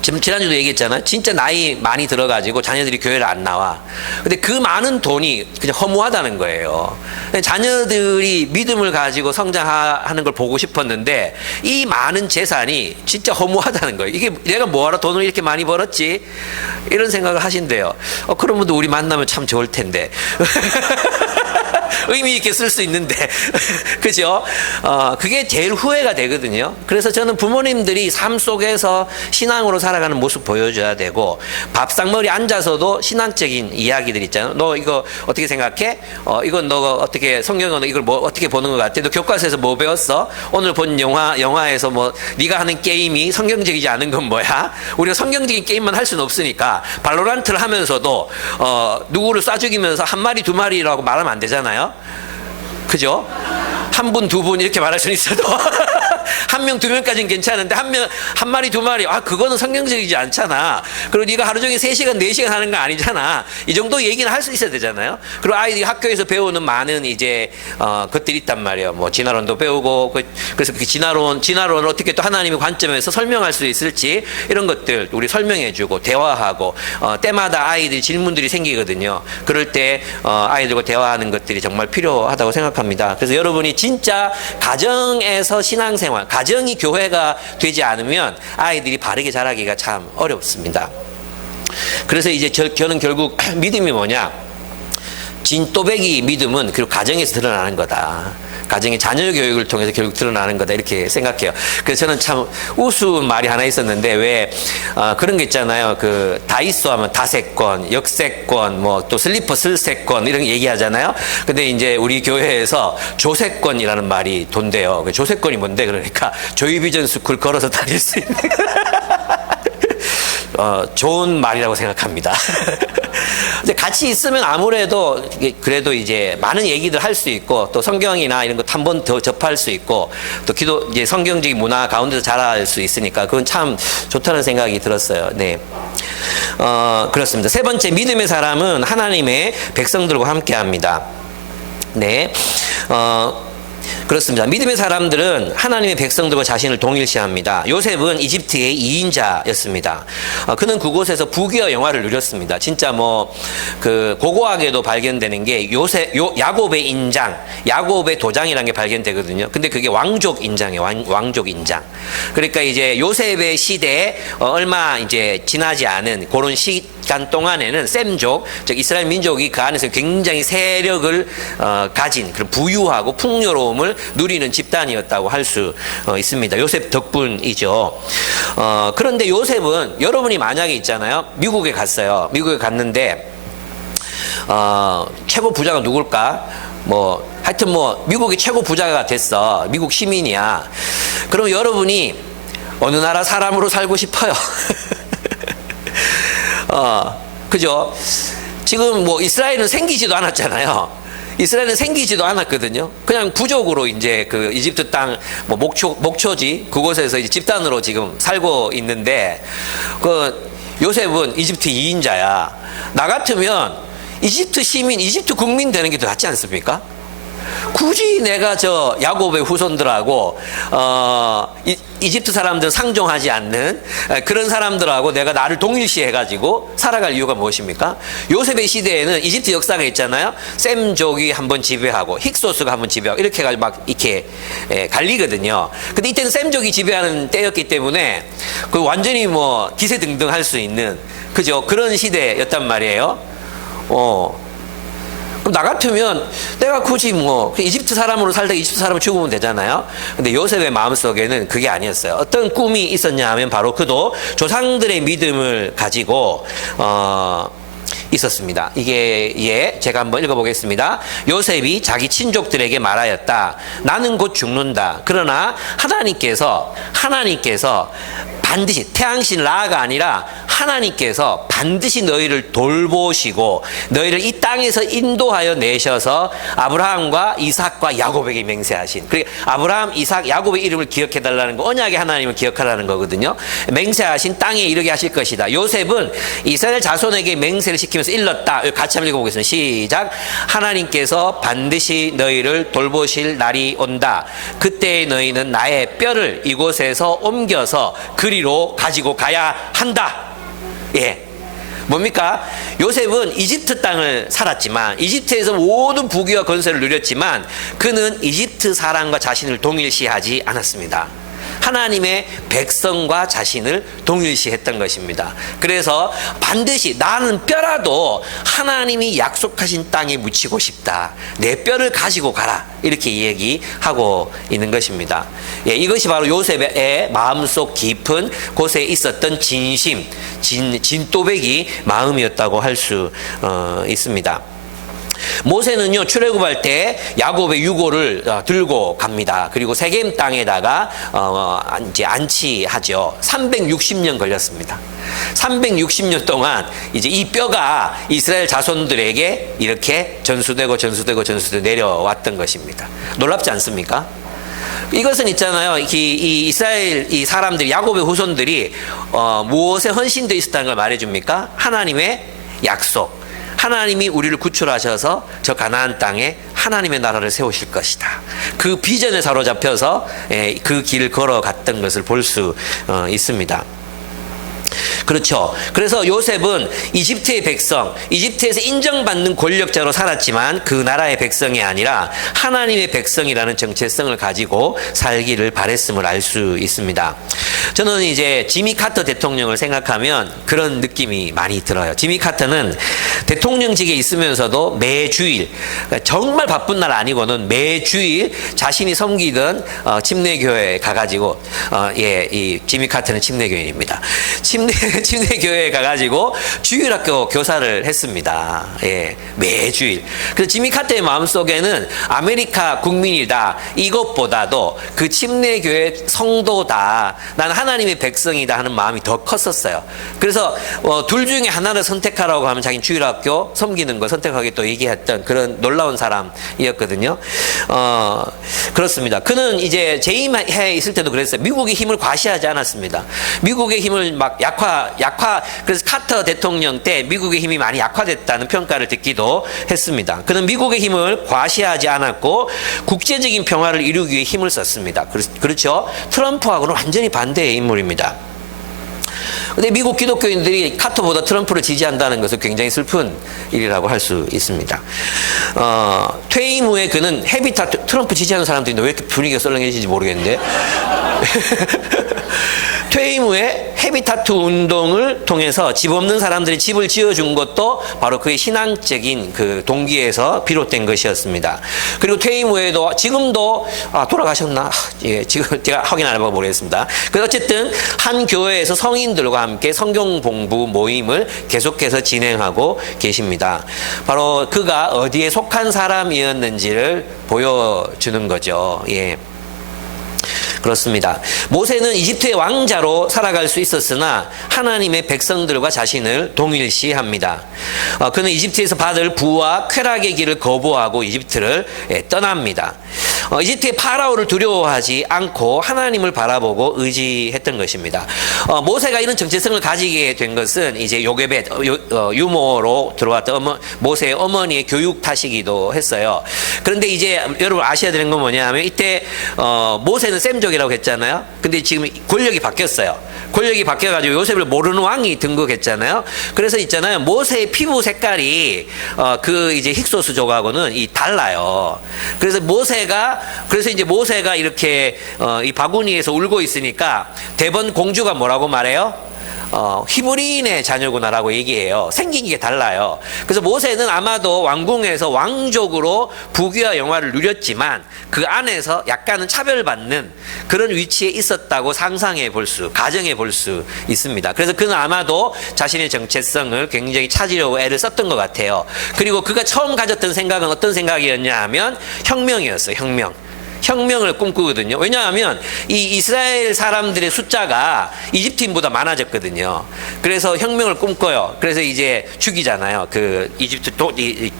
지금 지난주도 얘기했잖아요. 진짜 나이 많이 들어가지고 자녀들이 교회를 안 나와. 근데 그 많은 돈이 그냥 허무하다는 거예요. 자녀들이 믿음을 가지고 성장하는 걸 보고 싶었는데 이 많은 재산이 진짜 허무하다는 거예요. 이게 내가 뭐하러 돈을 이렇게 많이 벌었지? 이런 생각을 하신대요. 그런 분도 우리 만나면 참 좋을 텐데. 의미 있게 쓸 수 있는데 그죠? 그게 제일 후회가 되거든요. 그래서 저는 부모님들이 삶 속에서 신앙으로 살아가는 모습 보여줘야 되고, 밥상머리 앉아서도 신앙적인 이야기들 있잖아요. 너 이거 어떻게 생각해? 이건 너가 어떻게 성경은 이걸 뭐 어떻게 보는 것 같아? 너 교과서에서 뭐 배웠어? 오늘 본 영화에서 뭐 네가 하는 게임이 성경적이지 않은 건 뭐야? 우리가 성경적인 게임만 할 수는 없으니까 발로란트를 하면서도 누구를 쏴 죽이면서 한 마리 두 마리라고 말하면 안 되잖아요. 그죠? 한 분, 두 분 이렇게 말할 수는 있어도 한 명, 두 명까지는 괜찮은데 한 마리, 두 마리 그거는 성경적이지 않잖아. 그리고 네가 하루 종일 3시간, 4시간 하는 거 아니잖아. 이 정도 얘기는 할 수 있어야 되잖아요. 그리고 아이들이 학교에서 배우는 많은 이제 것들이 있단 말이에요. 뭐 진화론도 배우고 그래서 그 진화론을 어떻게 또 하나님의 관점에서 설명할 수 있을지 이런 것들 우리 설명해주고 대화하고 때마다 아이들 질문들이 생기거든요. 그럴 때 아이들과 대화하는 것들이 정말 필요하다고 생각합니다. 그래서 여러분이 진짜 가정에서 신앙생활, 가정이 교회가 되지 않으면 아이들이 바르게 자라기가 참 어렵습니다. 그래서 이제 저는 결국 믿음이 뭐냐? 진또배기 믿음은 그리고 가정에서 드러나는 거다. 가정의 자녀 교육을 통해서 결국 드러나는 거다 이렇게 생각해요. 그래서 저는 참 우스운 말이 하나 있었는데 왜 그런 게 있잖아요. 그 다이소 하면 다세권, 역세권, 뭐 또 슬리퍼 슬세권 이런 거 얘기하잖아요. 근데 이제 우리 교회에서 조세권이라는 말이 돈대요. 그 조세권이 뭔데? 그러니까 조이비전 스쿨 걸어서 다닐 수 있는 좋은 말이라고 생각합니다. 근데 같이 있으면 아무래도 그래도 이제 많은 얘기들 할 수 있고 또 성경이나 이런 것 한 번 더 접할 수 있고 또 기도 이제 성경적인 문화 가운데서 자랄 수 있으니까 그건 참 좋다는 생각이 들었어요. 네. 그렇습니다. 세 번째, 믿음의 사람은 하나님의 백성들과 함께 합니다. 네. 그렇습니다. 믿음의 사람들은 하나님의 백성들과 자신을 동일시합니다. 요셉은 이집트의 2인자였습니다. 그는 그곳에서 부귀와 영화를 누렸습니다. 진짜 고고하게도 발견되는 게 야곱의 인장, 야곱의 도장이라는 게 발견되거든요. 근데 그게 왕족 인장이에요. 왕족 인장. 그러니까 이제 요셉의 시대에 얼마 이제 지나지 않은 그런 시간 동안에는 셈족, 즉 이스라엘 민족이 그 안에서 굉장히 세력을 가진 그런 부유하고 풍요로운 아름다움을 누리는 집단이었다고 할 수 있습니다. 요셉 덕분이죠. 그런데 요셉은 여러분이 만약에 있잖아요. 미국에 갔어요. 미국에 갔는데 최고 부자가 누굴까? 하여튼 미국이 최고 부자가 됐어. 미국 시민이야. 그럼 여러분이 어느 나라 사람으로 살고 싶어요? 그죠? 지금 이스라엘은 생기지도 않았잖아요. 이스라엘은 생기지도 않았거든요. 그냥 부족으로 이제 그 이집트 땅, 목초지, 그곳에서 이제 집단으로 지금 살고 있는데, 요셉은 이집트 2인자야. 나 같으면 이집트 시민, 이집트 국민 되는 게 더 낫지 않습니까? 굳이 내가 야곱의 후손들하고 이집트 사람들 상종하지 않는 그런 사람들하고 내가 나를 동일시해가지고 살아갈 이유가 무엇입니까? 요셉의 시대에는 이집트 역사가 있잖아요. 셈족이 한번 지배하고 힉소스가 한번 지배하고 이렇게 해가지고 막 이렇게 갈리거든요. 근데 이때는 셈족이 지배하는 때였기 때문에 완전히 기세등등할 수 있는, 그죠? 그런 시대였단 말이에요. 그럼 나 같으면 내가 굳이 이집트 사람으로 살다가 이집트 사람을 죽으면 되잖아요. 근데 요셉의 마음속에는 그게 아니었어요. 어떤 꿈이 있었냐 하면 바로 그도 조상들의 믿음을 가지고 있었습니다. 이게 제가 한번 읽어보겠습니다. 요셉이 자기 친족들에게 말하였다. 나는 곧 죽는다. 그러나 하나님께서 반드시 태양신 라가 아니라 하나님께서 반드시 너희를 돌보시고 너희를 이 땅에서 인도하여 내셔서 아브라함과 이삭과 야곱에게 맹세하신, 그러니까 아브라함, 이삭, 야곱의 이름을 기억해달라는 거, 언약의 하나님을 기억하라는 거거든요. 맹세하신 땅에 이르게 하실 것이다. 요셉은 이스라엘 자손에게 맹세를 시키면서 일렀다. 같이 한번 읽어보겠습니다. 시작. 하나님께서 반드시 너희를 돌보실 날이 온다. 그때 너희는 나의 뼈를 이곳에서 옮겨서 그리로 가지고 가야 한다. 예. 뭡니까? 요셉은 이집트 땅을 살았지만, 이집트에서 모든 부귀와 건설을 누렸지만 그는 이집트 사람과 자신을 동일시하지 않았습니다. 하나님의 백성과 자신을 동일시했던 것입니다. 그래서 반드시 나는 뼈라도 하나님이 약속하신 땅에 묻히고 싶다. 내 뼈를 가지고 가라. 이렇게 얘기하고 있는 것입니다. 예, 이것이 바로 요셉의 마음속 깊은 곳에 있었던 진심, 진또배기 마음이었다고 할 수 있습니다. 모세는요, 출애굽할 때 야곱의 유고를 들고 갑니다. 그리고 세겜 땅에다가 이제 안치하죠. 360년 걸렸습니다. 360년 동안 이제 이 뼈가 이스라엘 자손들에게 이렇게 전수되고 내려왔던 것입니다. 놀랍지 않습니까? 이것은 있잖아요. 이 이스라엘 이 사람들이, 야곱의 후손들이 무엇에 헌신되어 있었다는 걸 말해줍니까? 하나님의 약속. 하나님이 우리를 구출하셔서 저 가나안 땅에 하나님의 나라를 세우실 것이다. 그 비전에 사로잡혀서 그 길을 걸어갔던 것을 볼 수 있습니다. 그렇죠. 그래서 요셉은 이집트의 백성, 이집트에서 인정받는 권력자로 살았지만 그 나라의 백성이 아니라 하나님의 백성이라는 정체성을 가지고 살기를 바랬음을 알 수 있습니다. 저는 이제 지미 카터 대통령을 생각하면 그런 느낌이 많이 들어요. 지미 카터는 대통령직에 있으면서도 매주일, 정말 바쁜 날 아니고는 매주일 자신이 섬기던 침례교회에 가가지고, 이 지미 카터는 침례교인입니다. 침례교회에 가가지고 주일학교 교사를 했습니다. 예, 매주일. 그래서 지미 카터의 마음속에는 아메리카 국민이다, 이것보다도 그 침례교회 성도다, 나는 하나님의 백성이다 하는 마음이 더 컸었어요. 그래서 둘 중에 하나를 선택하라고 하면 자기는 주일학교 섬기는 거 선택하겠다고 얘기했던 그런 놀라운 사람이었거든요. 그렇습니다. 그는 이제 재임해 있을 때도 그랬어요. 미국의 힘을 과시하지 않았습니다. 미국의 힘을 막 그래서 카터 대통령 때 미국의 힘이 많이 약화됐다는 평가를 듣기도 했습니다. 그는 미국의 힘을 과시하지 않았고 국제적인 평화를 이루기 위해 힘을 썼습니다. 그렇죠? 트럼프하고는 완전히 반대의 인물입니다. 근데 미국 기독교인들이 카터보다 트럼프를 지지한다는 것은 굉장히 슬픈 일이라고 할 수 있습니다. 퇴임 후에 그는 트럼프 지지하는 사람들인데 왜 이렇게 분위기가 썰렁해지는지 모르겠는데 퇴임 후에 헤비타트 운동을 통해서 집 없는 사람들이 집을 지어준 것도 바로 그의 신앙적인 그 동기에서 비롯된 것이었습니다. 그리고 퇴임 후에도 지금도 돌아가셨나? 예, 지금 제가 확인 안 해봐 모르겠습니다. 그래서 어쨌든 한 교회에서 성인들과 함께 성경 공부 모임을 계속해서 진행하고 계십니다. 바로 그가 어디에 속한 사람이었는지를 보여주는 거죠. 예. 그렇습니다. 모세는 이집트의 왕자로 살아갈 수 있었으나 하나님의 백성들과 자신을 동일시합니다. 그는 이집트에서 받을 부와 쾌락의 길을 거부하고 이집트를 떠납니다. 이집트의 파라오를 두려워하지 않고 하나님을 바라보고 의지했던 것입니다. 모세가 이런 정체성을 가지게 된 것은 이제 요게벳, 유모로 들어왔던 모세의 어머니의 교육 탓이기도 했어요. 그런데 이제 여러분 아셔야 되는 건 뭐냐면 이때 모세는 셈족이라고 했잖아요. 근데 지금 권력이 바뀌었어요. 권력이 바뀌어가지고 요셉을 모르는 왕이 등극했잖아요. 그래서 있잖아요. 모세의 피부 색깔이 그 이제 힉소스족하고는 달라요. 그래서 이제 모세가 이렇게 이 바구니에서 울고 있으니까 대번 공주가 뭐라고 말해요? 히브리인의 자녀구나라고 얘기해요. 생긴 게 달라요. 그래서 모세는 아마도 왕궁에서 왕족으로 부귀와 영화를 누렸지만 그 안에서 약간은 차별받는 그런 위치에 있었다고 가정해 볼 수 있습니다. 그래서 그는 아마도 자신의 정체성을 굉장히 찾으려고 애를 썼던 것 같아요. 그리고 그가 처음 가졌던 생각은 어떤 생각이었냐 하면 혁명이었어요. 혁명을 꿈꾸거든요. 왜냐하면 이 이스라엘 사람들의 숫자가 이집트인보다 많아졌거든요. 그래서 혁명을 꿈꿔요. 그래서 이제 죽이잖아요. 그 이집트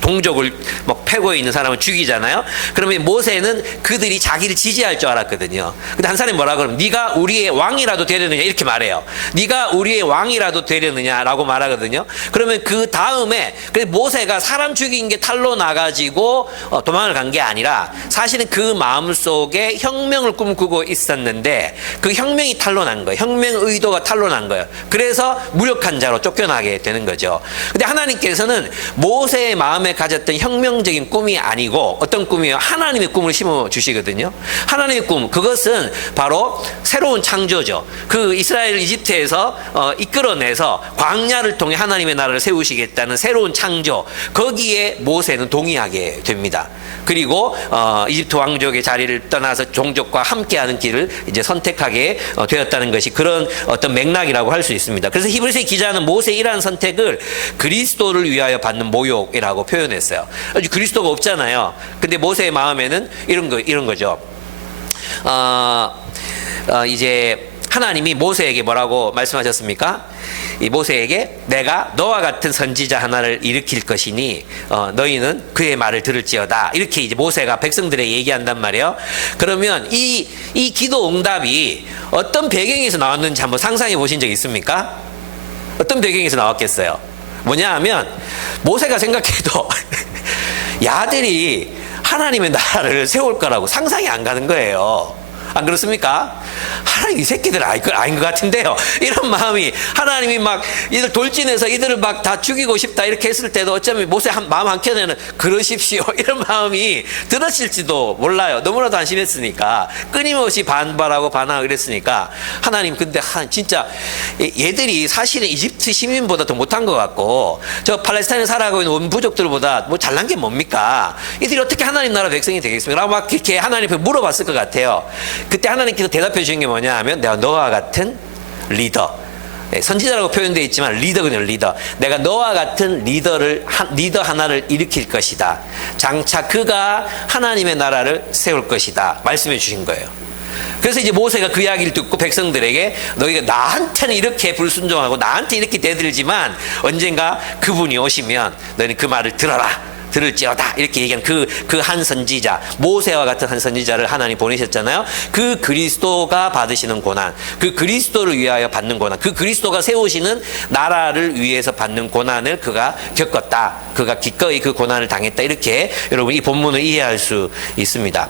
동족을 막 패고 있는 사람을 죽이잖아요. 그러면 모세는 그들이 자기를 지지할 줄 알았거든요. 근데 한 사람이 뭐라 그러면 네가 우리의 왕이라도 되려느냐 이렇게 말해요. 네가 우리의 왕이라도 되려느냐라고 말하거든요. 그러면 그 다음에 모세가 사람 죽인 게 탈로 나가지고 도망을 간 게 아니라 사실은 그 마음 속에 혁명을 꿈꾸고 있었는데 그 혁명이 탄로난 거예요. 혁명 의도가 탄로난 거예요. 그래서 무력한 자로 쫓겨나게 되는 거죠. 근데 하나님께서는 모세의 마음에 가졌던 혁명적인 꿈이 아니고 어떤 꿈이에요? 하나님의 꿈을 심어 주시거든요. 하나님의 꿈, 그것은 바로 새로운 창조죠. 그 이스라엘 이집트에서 이끌어내서 광야를 통해 하나님의 나라를 세우시겠다는 새로운 창조, 거기에 모세는 동의하게 됩니다. 그리고 이집트 왕족의 자리를 떠나서 종족과 함께하는 길을 이제 선택하게 되었다는 것이 그런 어떤 맥락이라고 할 수 있습니다. 그래서 히브리서 기자는 모세의 이러한 선택을 그리스도를 위하여 받는 모욕이라고 표현했어요. 그리스도가 없잖아요. 근데 모세의 마음에는 이런 거죠. 이제 하나님이 모세에게 뭐라고 말씀하셨습니까? 이 모세에게 내가 너와 같은 선지자 하나를 일으킬 것이니 너희는 그의 말을 들을지어다. 이렇게 이제 모세가 백성들에게 얘기한단 말이에요. 그러면 이 기도 응답이 어떤 배경에서 나왔는지 한번 상상해 보신 적 있습니까? 어떤 배경에서 나왔겠어요? 뭐냐 하면 모세가 생각해도 야들이 하나님의 나라를 세울 거라고 상상이 안 가는 거예요. 안 그렇습니까? 하나님 이 새끼들 아닌 것 같은데요. 이런 마음이, 하나님이 막 이들 돌진해서 이들을 막 다 죽이고 싶다 이렇게 했을 때도 어쩌면 모세 마음 한켠에는 그러십시오 이런 마음이 들었을지도 몰라요. 너무나도 안심했으니까, 끊임없이 반발하고 반항하고 그랬으니까. 하나님 근데 진짜 얘들이 사실은 이집트 시민보다 더 못한 것 같고 저 팔레스타인에 살아가고 있는 원부족들보다 뭐 잘난 게 뭡니까? 이들이 어떻게 하나님 나라 백성이 되겠습니까? 라고 막 이렇게 하나님께 물어봤을 것 같아요. 그때 하나님께서 대답해 주신 게 뭐냐 하면 내가 너와 같은 리더, 선지자라고 표현되어 있지만 리더군요. 리더. 내가 너와 같은 리더 하나를 일으킬 것이다. 장차 그가 하나님의 나라를 세울 것이다. 말씀해 주신 거예요. 그래서 이제 모세가 그 이야기를 듣고 백성들에게 너희가 나한테는 이렇게 불순종하고 나한테 이렇게 대들지만 언젠가 그분이 오시면 너희는 그 말을 들을지어다 이렇게 얘기한 그 한 선지자, 모세와 같은 한 선지자를 하나님 보내셨잖아요. 그 그리스도가 받으시는 고난, 그 그리스도를 위하여 받는 고난, 그 그리스도가 세우시는 나라를 위해서 받는 고난을 그가 겪었다. 그가 기꺼이 그 고난을 당했다. 이렇게 여러분 이 본문을 이해할 수 있습니다.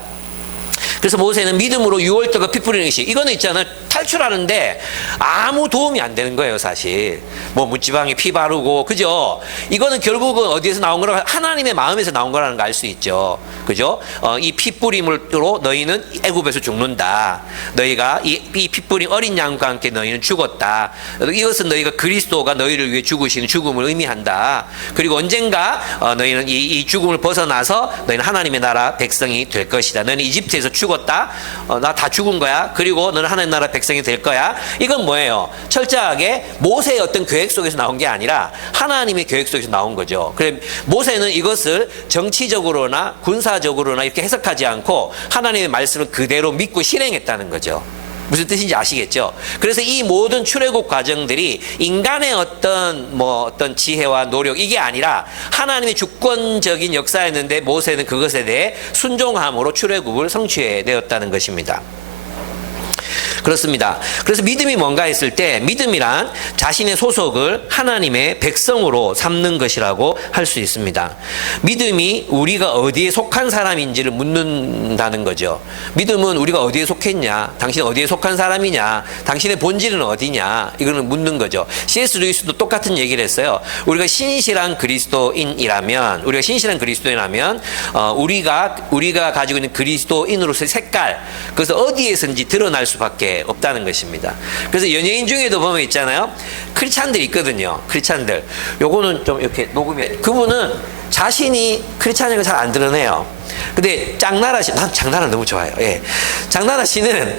그래서 모세는 믿음으로 유월절과 피 뿌리는 것이, 이거는 있잖아요. 탈출하는데 아무 도움이 안 되는 거예요, 사실. 뭐 문지방에 피 바르고, 그죠? 이거는 결국은 어디에서 나온 거라? 하나님의 마음에서 나온 거라는 거 알 수 있죠. 그죠? 이 피 뿌림으로 너희는 애굽에서 죽는다. 너희가 이 피 뿌린 어린 양과 함께 너희는 죽었다. 이것은 너희가 그리스도가 너희를 위해 죽으시는 죽음을 의미한다. 그리고 언젠가 너희는 이 죽음을 벗어나서 너희는 하나님의 나라 백성이 될 것이다. 너희는 이집트에서 죽었다. 나 다 죽은 거야. 그리고 너는 하나님 나라 백성이 될 거야. 이건 뭐예요? 철저하게 모세의 어떤 계획 속에서 나온 게 아니라 하나님의 계획 속에서 나온 거죠. 그래 모세는 이것을 정치적으로나 군사적으로나 이렇게 해석하지 않고 하나님의 말씀을 그대로 믿고 실행했다는 거죠. 무슨 뜻인지 아시겠죠? 그래서 이 모든 출애굽 과정들이 인간의 어떤 지혜와 노력 이게 아니라 하나님의 주권적인 역사였는데 모세는 그것에 대해 순종함으로 출애굽을 성취해내었다는 것입니다. 그렇습니다. 그래서 믿음이 뭔가 했을 때 믿음이란 자신의 소속을 하나님의 백성으로 삼는 것이라고 할 수 있습니다. 믿음이 우리가 어디에 속한 사람인지를 묻는다는 거죠. 믿음은 우리가 어디에 속했냐, 당신은 어디에 속한 사람이냐, 당신의 본질은 어디냐, 이거는 묻는 거죠. C.S. 루이스도 똑같은 얘기를 했어요. 우리가 신실한 그리스도인이라면 우리가 가지고 있는 그리스도인으로서의 색깔, 그래서 어디에선지 드러날 수밖에 없다는 것입니다. 그래서 연예인 중에도 보면 있잖아요. 크리스찬들이 있거든요. 크리스찬들. 요거는 좀 이렇게 녹음해. 그분은 자신이 크리스찬인 걸 잘 안 드러내요. 근데 장나라 씨, 난 장나라 너무 좋아요. 예. 장나라 씨는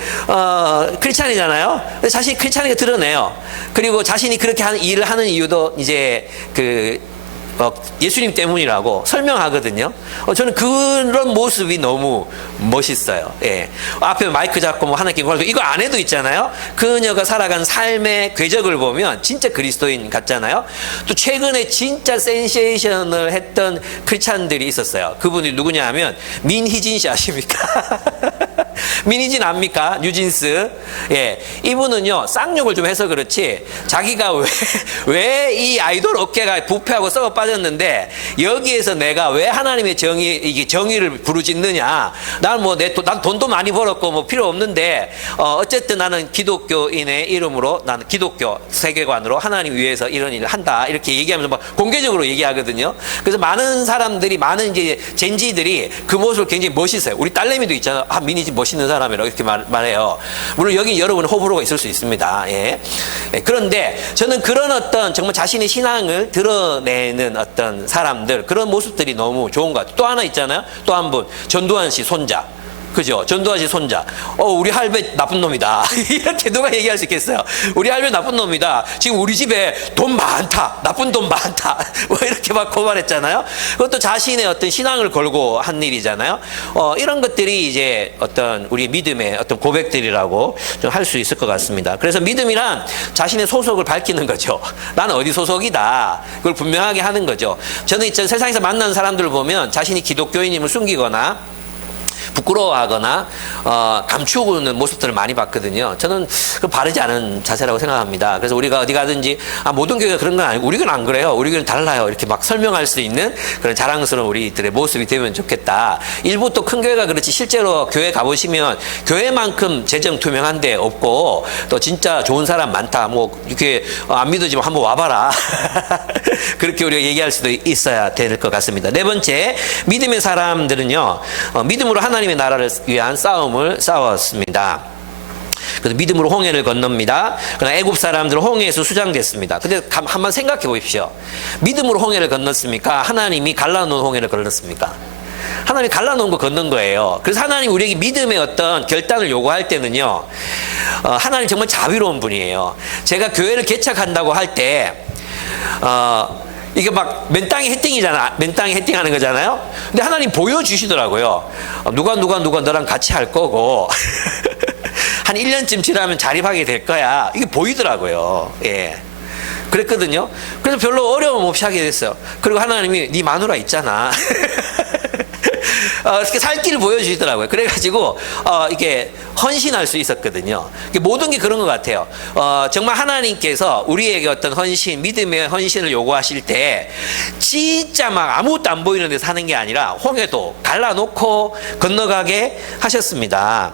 크리스찬이잖아요. 근데 자신이 크리스찬인 걸 드러내요. 그리고 자신이 그렇게 하는 일을 하는 이유도 이제 예수님 때문이라고 설명하거든요. 저는 그런 모습이 너무 멋있어요. 예. 앞에 마이크 잡고 뭐 하나님께 구하고 이거 안 해도 있잖아요. 그녀가 살아간 삶의 궤적을 보면 진짜 그리스도인 같잖아요. 또 최근에 진짜 센세이션을 했던 크리스찬들이 있었어요. 그분이 누구냐 하면 민희진 씨 아십니까? 민희진 압니까? 뉴진스. 예. 이분은요, 쌍욕을 좀 해서 그렇지, 자기가 왜 이 아이돌 업계가 부패하고 썩어 빠졌는데, 여기에서 내가 왜 하나님의 정의를 부르짖느냐. 난 난 돈도 많이 벌었고, 뭐 필요 없는데, 어쨌든 나는 기독교인의 이름으로, 나는 기독교 세계관으로 하나님 위해서 이런 일을 한다. 이렇게 얘기하면서 막 공개적으로 얘기하거든요. 그래서 많은 사람들이, 많은 이제 젠지들이 그 모습을 굉장히 멋있어요. 우리 딸내미도 있잖아요. 아, 민희진 멋있는 사람이라고 이렇게 말해요. 물론 여기 여러분 호불호가 있을 수 있습니다. 예. 그런데 저는 그런 어떤 정말 자신의 신앙을 드러내는 어떤 사람들, 그런 모습들이 너무 좋은 것 같아요. 또 하나 있잖아요. 또 한 분, 전두환 씨 손자. 그죠? 전두환 씨 손자. 우리 할배 나쁜 놈이다. 이렇게 누가 얘기할 수 있겠어요? 우리 할배 나쁜 놈이다. 지금 우리 집에 돈 많다. 나쁜 돈 많다. 뭐 이렇게 막 고발했잖아요. 그것도 자신의 어떤 신앙을 걸고 한 일이잖아요. 이런 것들이 이제 어떤 우리 믿음의 어떤 고백들이라고 좀 할 수 있을 것 같습니다. 그래서 믿음이란 자신의 소속을 밝히는 거죠. 나는 어디 소속이다. 그걸 분명하게 하는 거죠. 저는 세상에서 만나는 사람들을 보면 자신이 기독교인임을 숨기거나 부끄러워하거나 감추고는 모습들을 많이 봤거든요. 저는 그 바르지 않은 자세라고 생각합니다. 그래서 우리가 어디 가든지 모든 교회가 그런 건 아니고 우리 교회는 안 그래요. 우리 교회는 달라요. 이렇게 막 설명할 수 있는 그런 자랑스러운 우리들의 모습이 되면 좋겠다. 일부 또 큰 교회가 그렇지, 실제로 교회 가보시면 교회만큼 재정 투명한 데 없고 또 진짜 좋은 사람 많다. 뭐 이렇게 안 믿어지면 한번 와봐라. 그렇게 우리가 얘기할 수도 있어야 될 것 같습니다. 네 번째, 믿음의 사람들은요, 믿음으로 하나님의 나라를 위한 싸움을 싸웠습니다. 그래서 믿음으로 홍해를 건넙니다. 그러나 애굽 사람들은 홍해에서 수장됐습니다. 근데 한번 생각해 보십시오. 믿음으로 홍해를 건넜습니까? 하나님이 갈라놓은 홍해를 건넜습니까? 하나님이 갈라놓은 거 건넌 거예요. 그래서 하나님 우리에게 믿음의 어떤 결단을 요구할 때는요, 하나님 정말 자비로운 분이에요. 제가 교회를 개척한다고 할 때 이게 막 맨땅에 헤딩이잖아. 맨땅에 헤딩하는 거잖아요. 근데 하나님 보여주시더라고요. 누가 너랑 같이 할 거고 한 1년쯤 지나면 자립하게 될 거야. 이게 보이더라고요. 예. 그랬거든요. 그래서 별로 어려움 없이 하게 됐어요. 그리고 하나님이 네 마누라 있잖아. 이렇게 살 길을 보여주시더라고요. 그래가지고 이게 헌신할 수 있었거든요. 모든 게 그런 것 같아요. 정말 하나님께서 우리에게 어떤 헌신, 믿음의 헌신을 요구하실 때 진짜 막 아무것도 안 보이는 데서 하는 게 아니라 홍해도 갈라놓고 건너가게 하셨습니다.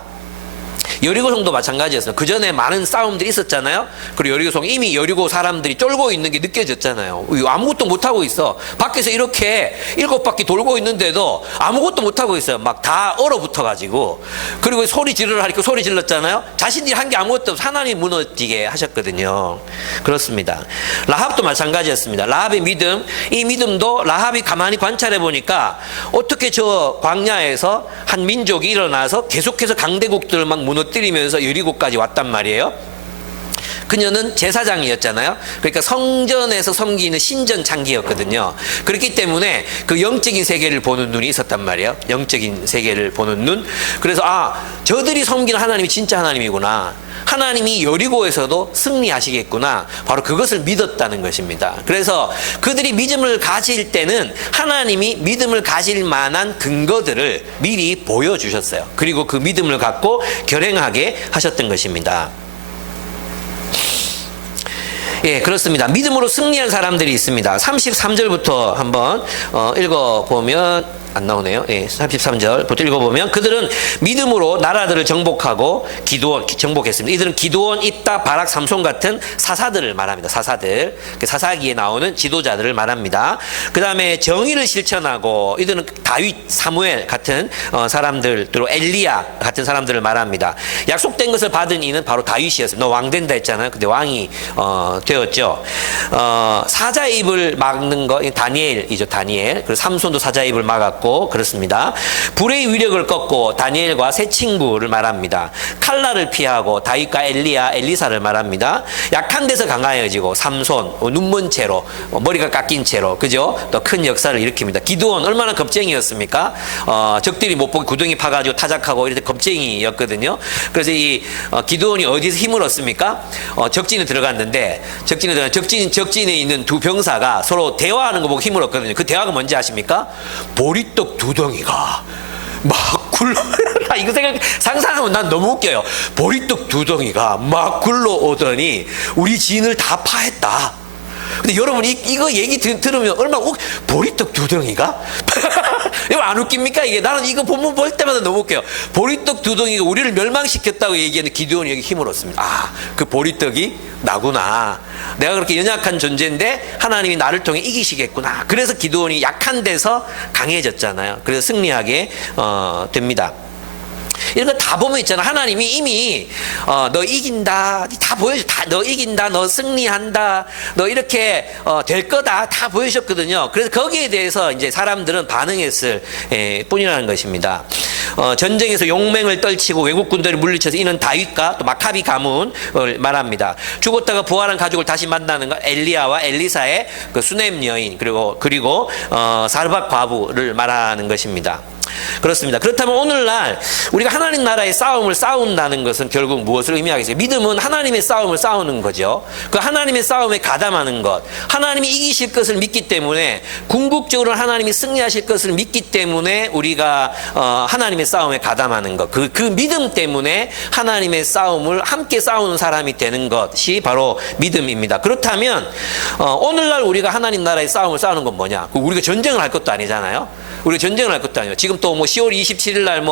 여리고성도 마찬가지였어요. 그 전에 많은 싸움들이 있었잖아요. 그리고 여리고성 이미 여리고 사람들이 쫄고 있는 게 느껴졌잖아요. 아무것도 못하고 있어. 밖에서 이렇게 7바퀴 돌고 있는데도 아무것도 못하고 있어요. 막 다 얼어붙어가지고. 그리고 소리 지르라 하니까 소리 질렀잖아요. 자신들이 한 게 아무것도 없어. 하나님 무너지게 하셨거든요. 그렇습니다. 라합도 마찬가지였습니다. 라합의 믿음, 이 믿음도 라합이 가만히 관찰해 보니까 어떻게 저 광야에서 한 민족이 일어나서 계속해서 강대국들을 막 무너뜨리면서 여리고까지 왔단 말이에요. 그녀는 제사장이었잖아요. 그러니까 성전에서 섬기는 신전 장기였거든요. 그렇기 때문에 그 영적인 세계를 보는 눈이 있었단 말이에요. 영적인 세계를 보는 눈. 그래서 저들이 섬기는 하나님이 진짜 하나님이구나. 하나님이 여리고에서도 승리하시겠구나. 바로 그것을 믿었다는 것입니다. 그래서 그들이 믿음을 가질 때는 하나님이 믿음을 가질 만한 근거들을 미리 보여주셨어요. 그리고 그 믿음을 갖고 결행하게 하셨던 것입니다. 예, 그렇습니다. 믿음으로 승리한 사람들이 있습니다. 33절부터 한번 읽어보면 안 나오네요. 예, 33절부터 읽어보면 그들은 믿음으로 나라들을 정복하고 정복했습니다. 이들은 기드온, 입다, 바락, 삼손 같은 사사들을 말합니다. 사사들. 사사기에 나오는 지도자들을 말합니다. 그 다음에 정의를 실천하고 이들은 다윗, 사무엘 같은 사람들, 또 엘리야 같은 사람들을 말합니다. 약속된 것을 받은 이는 바로 다윗이었습니다. 너 왕 된다 했잖아요. 근데 왕이 되었죠. 사자의 입을 막는 거 다니엘이죠. 다니엘. 그리고 삼손도 사자의 입을 막았고 그렇습니다. 불의 위력을 꺾고 다니엘과 세 친구를 말합니다. 칼날을 피하고 다윗과 엘리야, 엘리사를 말합니다. 약한 데서 강하여지고 삼손, 눈먼 채로, 머리가 깎인 채로, 그죠? 또 큰 역사를 일으킵니다. 기드온 얼마나 겁쟁이였습니까? 적들이 못 보게 구덩이 파가지고 타작하고 이렇게 겁쟁이였거든요. 그래서 이 기드온이 어디서 힘을 얻습니까? 적진에 들어갔는데 적진에 있는 두 병사가 서로 대화하는 거 보고 힘을 얻거든요. 그 대화가 뭔지 아십니까? 보리떡 두덩이가 막 이거 상상하면 난 너무 웃겨요. 보리떡 두덩이가 막 굴러오더니 우리 진을 다 파했다. 근데 여러분 이거 얘기 들으면 얼마나 보리떡 두덩이가? 이거 안 웃깁니까? 이게 나는 이거 본문 볼 때마다 너무 웃겨요. 보리떡 두덩이가 우리를 멸망시켰다고 얘기하는 기드온이 여기 힘을 얻습니다. 그 보리떡이 나구나. 내가 그렇게 연약한 존재인데 하나님이 나를 통해 이기시겠구나. 그래서 기드온이 약한 데서 강해졌잖아요. 그래서 승리하게 됩니다. 이런 거 다 보면 있잖아. 하나님이 이미 너 이긴다, 다 보여줘. 너 이긴다, 너 승리한다, 너 이렇게 될 거다 다 보여주셨거든요. 그래서 거기에 대해서 이제 사람들은 반응했을 뿐이라는 것입니다. 전쟁에서 용맹을 떨치고 외국 군대를 물리쳐서 이는 다윗과 또 마카비 가문을 말합니다. 죽었다가 부활한 가족을 다시 만나는 것, 엘리야와 엘리사의 그 수넴 여인 그리고 사르밧 과부를 말하는 것입니다. 그렇습니다. 그렇다면 오늘날 우리가 하나님 나라의 싸움을 싸운다는 것은 결국 무엇을 의미하겠어요? 믿음은 하나님의 싸움을 싸우는 거죠. 그 하나님의 싸움에 가담하는 것, 하나님이 이기실 것을 믿기 때문에, 궁극적으로 하나님이 승리하실 것을 믿기 때문에 우리가 하나님의 싸움에 가담하는 것, 그 믿음 때문에 하나님의 싸움을 함께 싸우는 사람이 되는 것이 바로 믿음입니다. 그렇다면 오늘날 우리가 하나님 나라의 싸움을 싸우는 건 뭐냐? 우리가 전쟁을 할 것도 아니잖아요. 우리가 전쟁을 할 것도 아니에요. 지금 또 10월 27일 날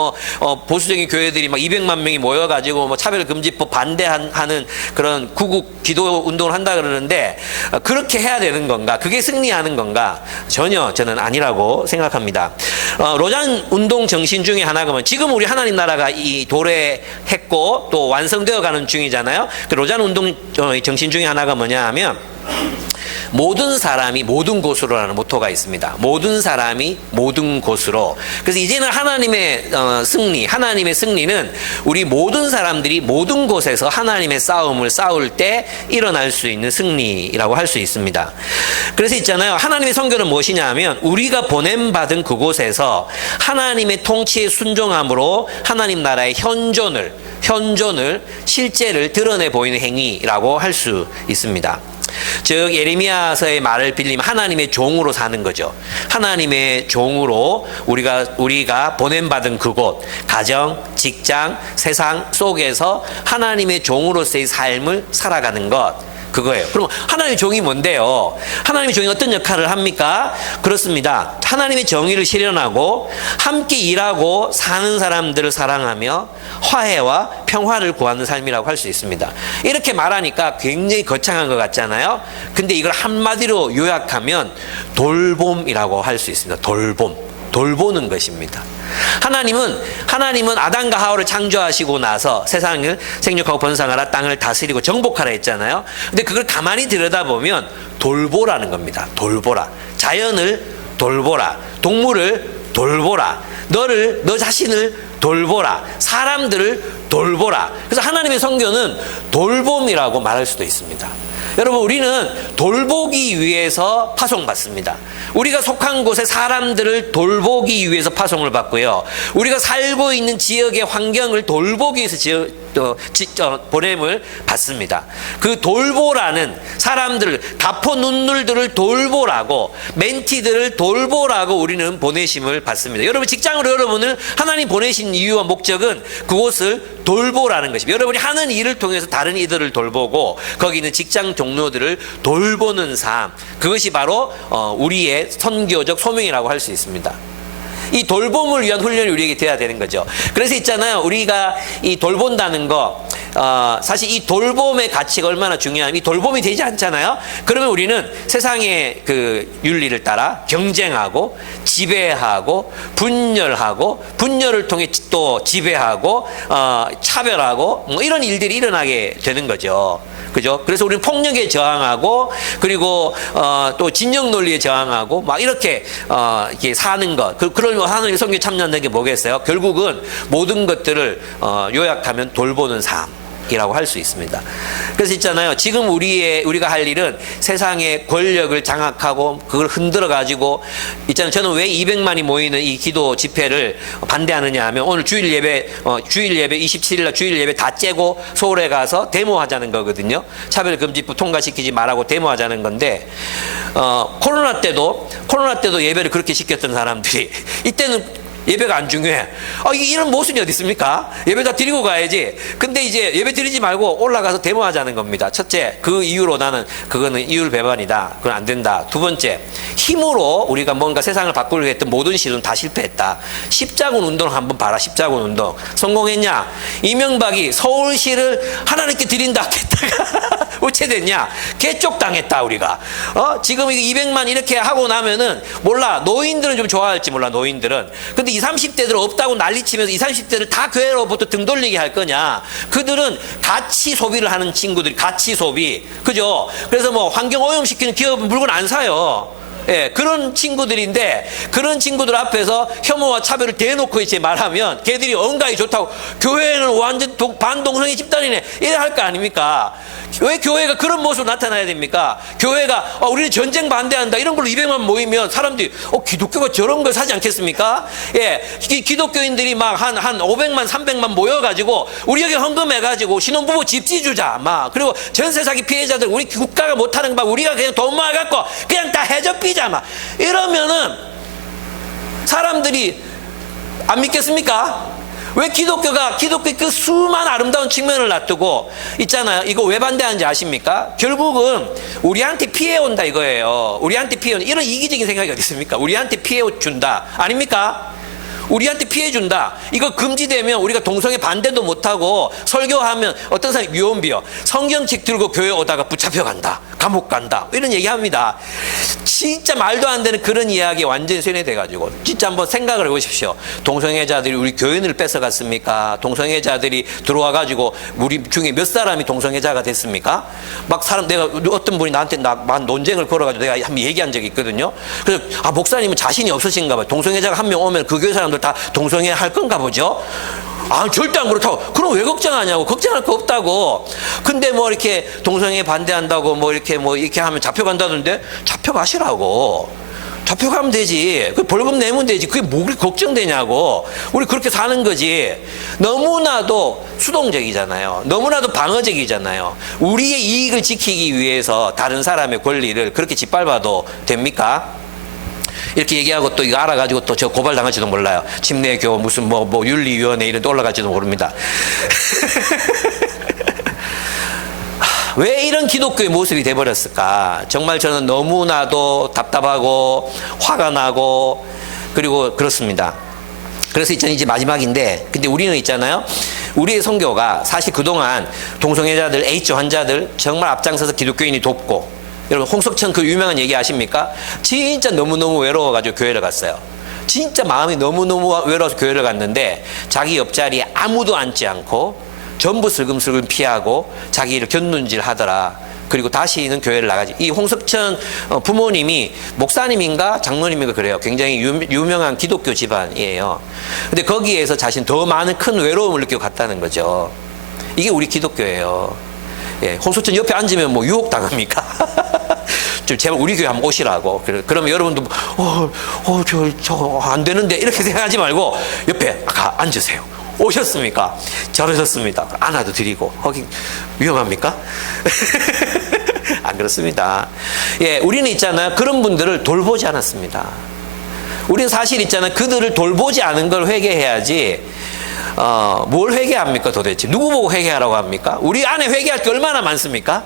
보수적인 교회들이 막 200만 명이 모여가지고 차별금지법 반대하는 그런 구국 기도 운동을 한다 그러는데, 그렇게 해야 되는 건가? 그게 승리하는 건가? 전혀 저는 아니라고 생각합니다. 로잔 운동 정신 중에 하나가 뭐, 지금 우리 하나님 나라가 이 도래했고 또 완성되어 가는 중이잖아요. 그 로잔 운동 정신 중에 하나가 뭐냐 하면, 모든 사람이 모든 곳으로라는 모토가 있습니다. 모든 사람이 모든 곳으로. 그래서 이제는 하나님의 승리는 우리 모든 사람들이 모든 곳에서 하나님의 싸움을 싸울 때 일어날 수 있는 승리라고 할 수 있습니다. 그래서 있잖아요. 하나님의 선교는 무엇이냐 하면, 우리가 보냄받은 그곳에서 하나님의 통치에 순종함으로 하나님 나라의 현존을 실제를 드러내 보이는 행위라고 할 수 있습니다. 즉 예레미야서의 말을 빌리면 하나님의 종으로 사는 거죠. 하나님의 종으로 우리가 보냄받은 그곳, 가정, 직장, 세상 속에서 하나님의 종으로서의 삶을 살아가는 것, 그거예요. 그럼 하나님의 종이 뭔데요? 하나님의 종이 어떤 역할을 합니까? 그렇습니다. 하나님의 정의를 실현하고 함께 일하고 사는 사람들을 사랑하며 화해와 평화를 구하는 삶이라고 할 수 있습니다. 이렇게 말하니까 굉장히 거창한 것 같잖아요. 근데 이걸 한마디로 요약하면 돌봄이라고 할 수 있습니다. 돌보는 것입니다. 하나님은 아담과 하와를 창조하시고 나서 세상을 생육하고 번성하라, 땅을 다스리고 정복하라 했잖아요. 근데 그걸 가만히 들여다보면 돌보라는 겁니다. 돌보라. 자연을 돌보라. 동물을 돌보라. 너 자신을 돌보라. 사람들을 돌보라. 그래서 하나님의 성교는 돌봄이라고 말할 수도 있습니다. 여러분, 우리는 돌보기 위해서 파송받습니다. 우리가 속한 곳의 사람들을 돌보기 위해서 파송을 받고요. 우리가 살고 있는 지역의 환경을 돌보기 위해서 보냄을 받습니다. 그 돌보라는 사람들을, 가포 눈물들을 돌보라고, 멘티들을 돌보라고 우리는 보내심을 받습니다. 여러분, 직장으로 여러분을 하나님 보내신 이유와 목적은 그곳을 돌보라는 것입니다. 여러분이 하는 일을 통해서 다른 이들을 돌보고 거기 있는 직장 동료들을 돌보는 삶, 그것이 바로 우리의 선교적 소명이라고 할 수 있습니다. 이 돌봄을 위한 훈련이 우리에게 돼야 되는 거죠. 그래서 있잖아요, 우리가 이 돌본다는 거, 사실 이 돌봄의 가치가 얼마나 중요하면, 이 돌봄이 되지 않잖아요. 그러면 우리는 세상의 그 윤리를 따라 경쟁하고 지배하고 분열을 통해 또 지배하고 차별하고 뭐 이런 일들이 일어나게 되는 거죠. 그죠? 그래서 우리는 폭력에 저항하고, 그리고 또 진영 논리에 저항하고 막 이렇게 이렇게 사는 것. 그런 하나님의 성교에 참여한다는 게 뭐겠어요? 결국은 모든 것들을 요약하면 돌보는 삶 이라고 할 수 있습니다. 그래서 있잖아요, 지금 우리가 할 일은 세상의 권력을 장악하고 그걸 흔들어 가지고 있잖아요. 저는 왜 200만이 모이는 이 기도 집회를 반대하느냐 하면, 오늘 주일 예배 27일날 주일 예배 다 째고 서울에 가서 데모하자는 거거든요. 차별금지법 통과시키지 말라고 데모하자는 건데, 코로나 때도 예배를 그렇게 시켰던 사람들이 이때는 예배가 안 중요해. 이런 모순이 어디 있습니까? 예배 다 드리고 가야지. 근데 이제 예배 드리지 말고 올라가서 데모하자는 겁니다. 첫째, 그 이유로 나는 그거는 이율 배반이다. 그건 안 된다. 두 번째, 힘으로 우리가 뭔가 세상을 바꾸려고 했던 모든 시도는 다 실패했다. 십자군 운동 한번 봐라. 십자군 운동 성공했냐? 이명박이 서울시를 하나님께 드린다 했다가 우체됐냐? 개쪽당했다 우리가. 지금 200만 이렇게 하고 나면은 몰라, 노인들은 좀 좋아할지 몰라. 노인들은. 근데 20, 30대들 없다고 난리치면서 20, 30대를 다 교회로부터 등 돌리게 할 거냐? 그들은 가치 소비를 하는 친구들이, 가치 소비, 그죠? 그래서 뭐 환경 오염시키는 기업은 물건 안 사요. 예, 그런 친구들인데, 그런 친구들 앞에서 혐오와 차별을 대놓고 이제 말하면 걔들이 언가이 좋다고, 교회는 완전 반동성애 집단이네 이래 할 거 아닙니까? 왜 교회가 그런 모습으로 나타나야 됩니까? 교회가 우리는 전쟁 반대한다 이런 걸로 200만 모이면 사람들이 기독교가 저런 걸 사지 않겠습니까? 예, 기독교인들이 막 한 500만 300만 모여가지고 우리 여기 헌금해가지고 신혼부부 집지 주자 막, 그리고 전세 사기 피해자들 우리 국가가 못하는 거 우리가 그냥 돈 모아갖고 그냥 다 해접비자 막 이러면은 사람들이 안 믿겠습니까? 왜 기독교의 그 수많은 아름다운 측면을 놔두고 있잖아요. 이거 왜 반대하는지 아십니까? 결국은 우리한테 피해 온다 이거예요. 우리한테 피해 온다. 이런 이기적인 생각이 어디 있습니까? 우리한테 피해 준다 아닙니까? 우리한테 피해 준다. 이거 금지되면 우리가 동성애 반대도 못하고, 설교하면 어떤 사람이 유언비어 성경책 들고 교회 오다가 붙잡혀 간다, 감옥 간다 이런 얘기합니다. 진짜 말도 안 되는 그런 이야기에 완전히 세뇌돼 가지고 진짜 한번 생각을 해보십시오. 동성애자들이 우리 교인을 뺏어갔습니까? 동성애자들이 들어와 가지고 우리 중에 몇 사람이 동성애자가 됐습니까? 막 내가 어떤 분이 나한테 논쟁을 걸어가지고 내가 한번 얘기한 적이 있거든요. 그래서 목사님은 자신이 없으신가 봐요. 동성애자가 한 명 오면 그 교회 사람들 다 동성애 할 건가 보죠? 절대 안 그렇다고. 그럼 왜 걱정하냐고. 걱정할 거 없다고. 근데 뭐 이렇게 동성애 반대한다고 뭐 이렇게 하면 잡혀간다던데, 잡혀가시라고. 잡혀가면 되지. 그 벌금 내면 되지. 그게 뭐 그렇게 걱정되냐고. 우리 그렇게 사는 거지. 너무나도 수동적이잖아요. 너무나도 방어적이잖아요. 우리의 이익을 지키기 위해서 다른 사람의 권리를 그렇게 짓밟아도 됩니까? 이렇게 얘기하고 또 이거 알아가지고 또 저 고발당할지도 몰라요. 침례교 무슨 뭐 윤리위원회 이런 데 올라갈지도 모릅니다. 왜 이런 기독교의 모습이 돼버렸을까? 정말 저는 너무나도 답답하고 화가 나고 그리고 그렇습니다. 그래서 이제 마지막인데, 근데 우리는 있잖아요. 우리의 선교가 사실 그동안 동성애자들, H 환자들 정말 앞장서서 기독교인이 돕고, 여러분 홍석천 그 유명한 얘기 아십니까? 진짜 너무너무 외로워가지고 교회를 갔어요. 진짜 마음이 너무너무 외로워서 교회를 갔는데 자기 옆자리에 아무도 앉지 않고 전부 슬금슬금 피하고 자기를 곁눈질 하더라. 그리고 다시는 교회를 나가지. 이 홍석천 부모님이 목사님인가 장로님인가 그래요. 굉장히 유명한 기독교 집안이에요. 근데 거기에서 자신 더 많은 큰 외로움을 느끼고 갔다는 거죠. 이게 우리 기독교예요. 예, 홍석천 옆에 앉으면 뭐 유혹당합니까? 좀 제발 우리 교회 한번 오시라고. 그러면 여러분도 저 안 되는데 이렇게 생각하지 말고 옆에 앉으세요. 오셨습니까? 잘하셨습니다. 안아도 드리고. 거기 위험합니까? 안 그렇습니다. 예, 우리는 있잖아요. 그런 분들을 돌보지 않았습니다. 우리는 사실 있잖아요. 그들을 돌보지 않은 걸 회개해야지. 뭘 회개합니까 도대체? 누구 보고 회개하라고 합니까? 우리 안에 회개할 게 얼마나 많습니까?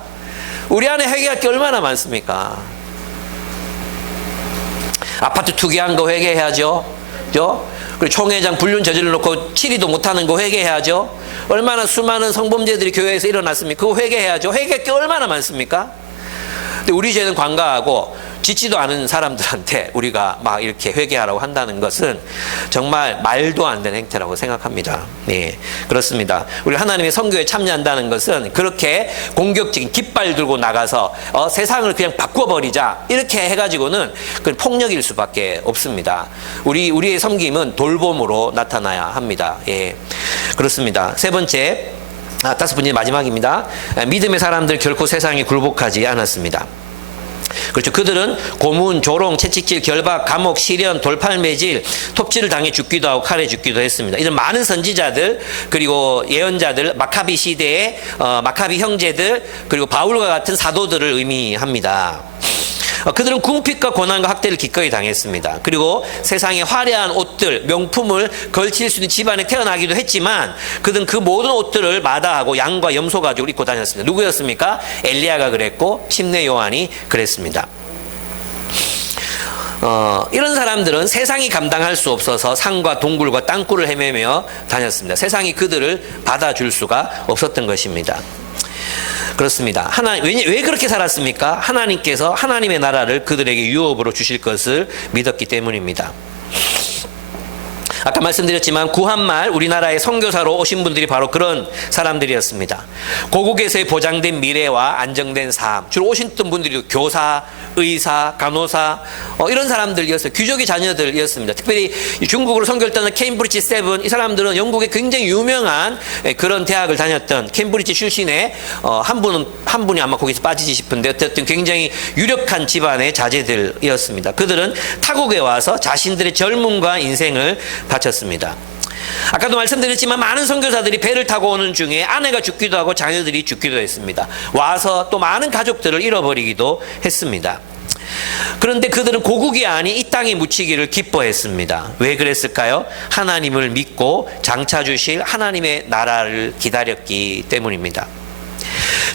우리 안에 회개할 게 얼마나 많습니까? 아파트 투기한 거 회개해야죠. 그리고 총회장 불륜 저질러 놓고 치리도 못하는 거 회개해야죠. 얼마나 수많은 성범죄들이 교회에서 일어났습니까? 그거 회개해야죠. 회개할 게 얼마나 많습니까? 근데 우리 죄는 관가하고 짓지도 않은 사람들한테 우리가 막 이렇게 회개하라고 한다는 것은 정말 말도 안 되는 행태라고 생각합니다. 네, 그렇습니다. 우리 하나님의 선교에 참여한다는 것은 그렇게 공격적인 깃발 들고 나가서 세상을 그냥 바꿔버리자 이렇게 해가지고는 그 폭력일 수밖에 없습니다. 우리의 섬김은 돌봄으로 나타나야 합니다. 예, 그렇습니다. 세 번째, 다섯 번째 마지막입니다. 믿음의 사람들 결코 세상에 굴복하지 않았습니다. 그렇죠. 그들은 고문, 조롱, 채찍질, 결박, 감옥, 시련, 돌팔매질, 톱질을 당해 죽기도 하고 칼에 죽기도 했습니다. 이런 많은 선지자들 그리고 예언자들, 마카비 시대의 마카비 형제들 그리고 바울과 같은 사도들을 의미합니다. 그들은 궁핍과 고난과 학대를 기꺼이 당했습니다. 그리고 세상의 화려한 옷들, 명품을 걸칠 수 있는 집안에 태어나기도 했지만 그들은 그 모든 옷들을 마다하고 양과 염소 가죽을 입고 다녔습니다. 누구였습니까? 엘리야가 그랬고 침례 요한이 그랬습니다. 이런 사람들은 세상이 감당할 수 없어서 산과 동굴과 땅굴을 헤매며 다녔습니다. 세상이 그들을 받아줄 수가 없었던 것입니다. 그렇습니다. 왜 그렇게 살았습니까? 하나님께서 하나님의 나라를 그들에게 유업으로 주실 것을 믿었기 때문입니다. 아까 말씀드렸지만 구한말 우리나라의 선교사로 오신 분들이 바로 그런 사람들이었습니다. 고국에서의 보장된 미래와 안정된 삶, 주로 오셨던 분들이 교사, 의사, 간호사 이런 사람들이었어요. 귀족의 자녀들이었습니다. 특별히 중국으로 선교를 떠난 케임브리지 세븐, 이 사람들은 영국의 굉장히 유명한 그런 대학을 다녔던 케임브리지 출신의 한 분이 아마 거기서 빠지지 싶은데 어쨌든 굉장히 유력한 집안의 자제들이었습니다. 그들은 타국에 와서 자신들의 젊음과 인생을 바쳤습니다. 아까도 말씀드렸지만 많은 선교사들이 배를 타고 오는 중에 아내가 죽기도 하고 자녀들이 죽기도 했습니다. 와서 또 많은 가족들을 잃어버리기도 했습니다. 그런데 그들은 고국이 아닌 이 땅에 묻히기를 기뻐했습니다. 왜 그랬을까요? 하나님을 믿고 장차 주실 하나님의 나라를 기다렸기 때문입니다.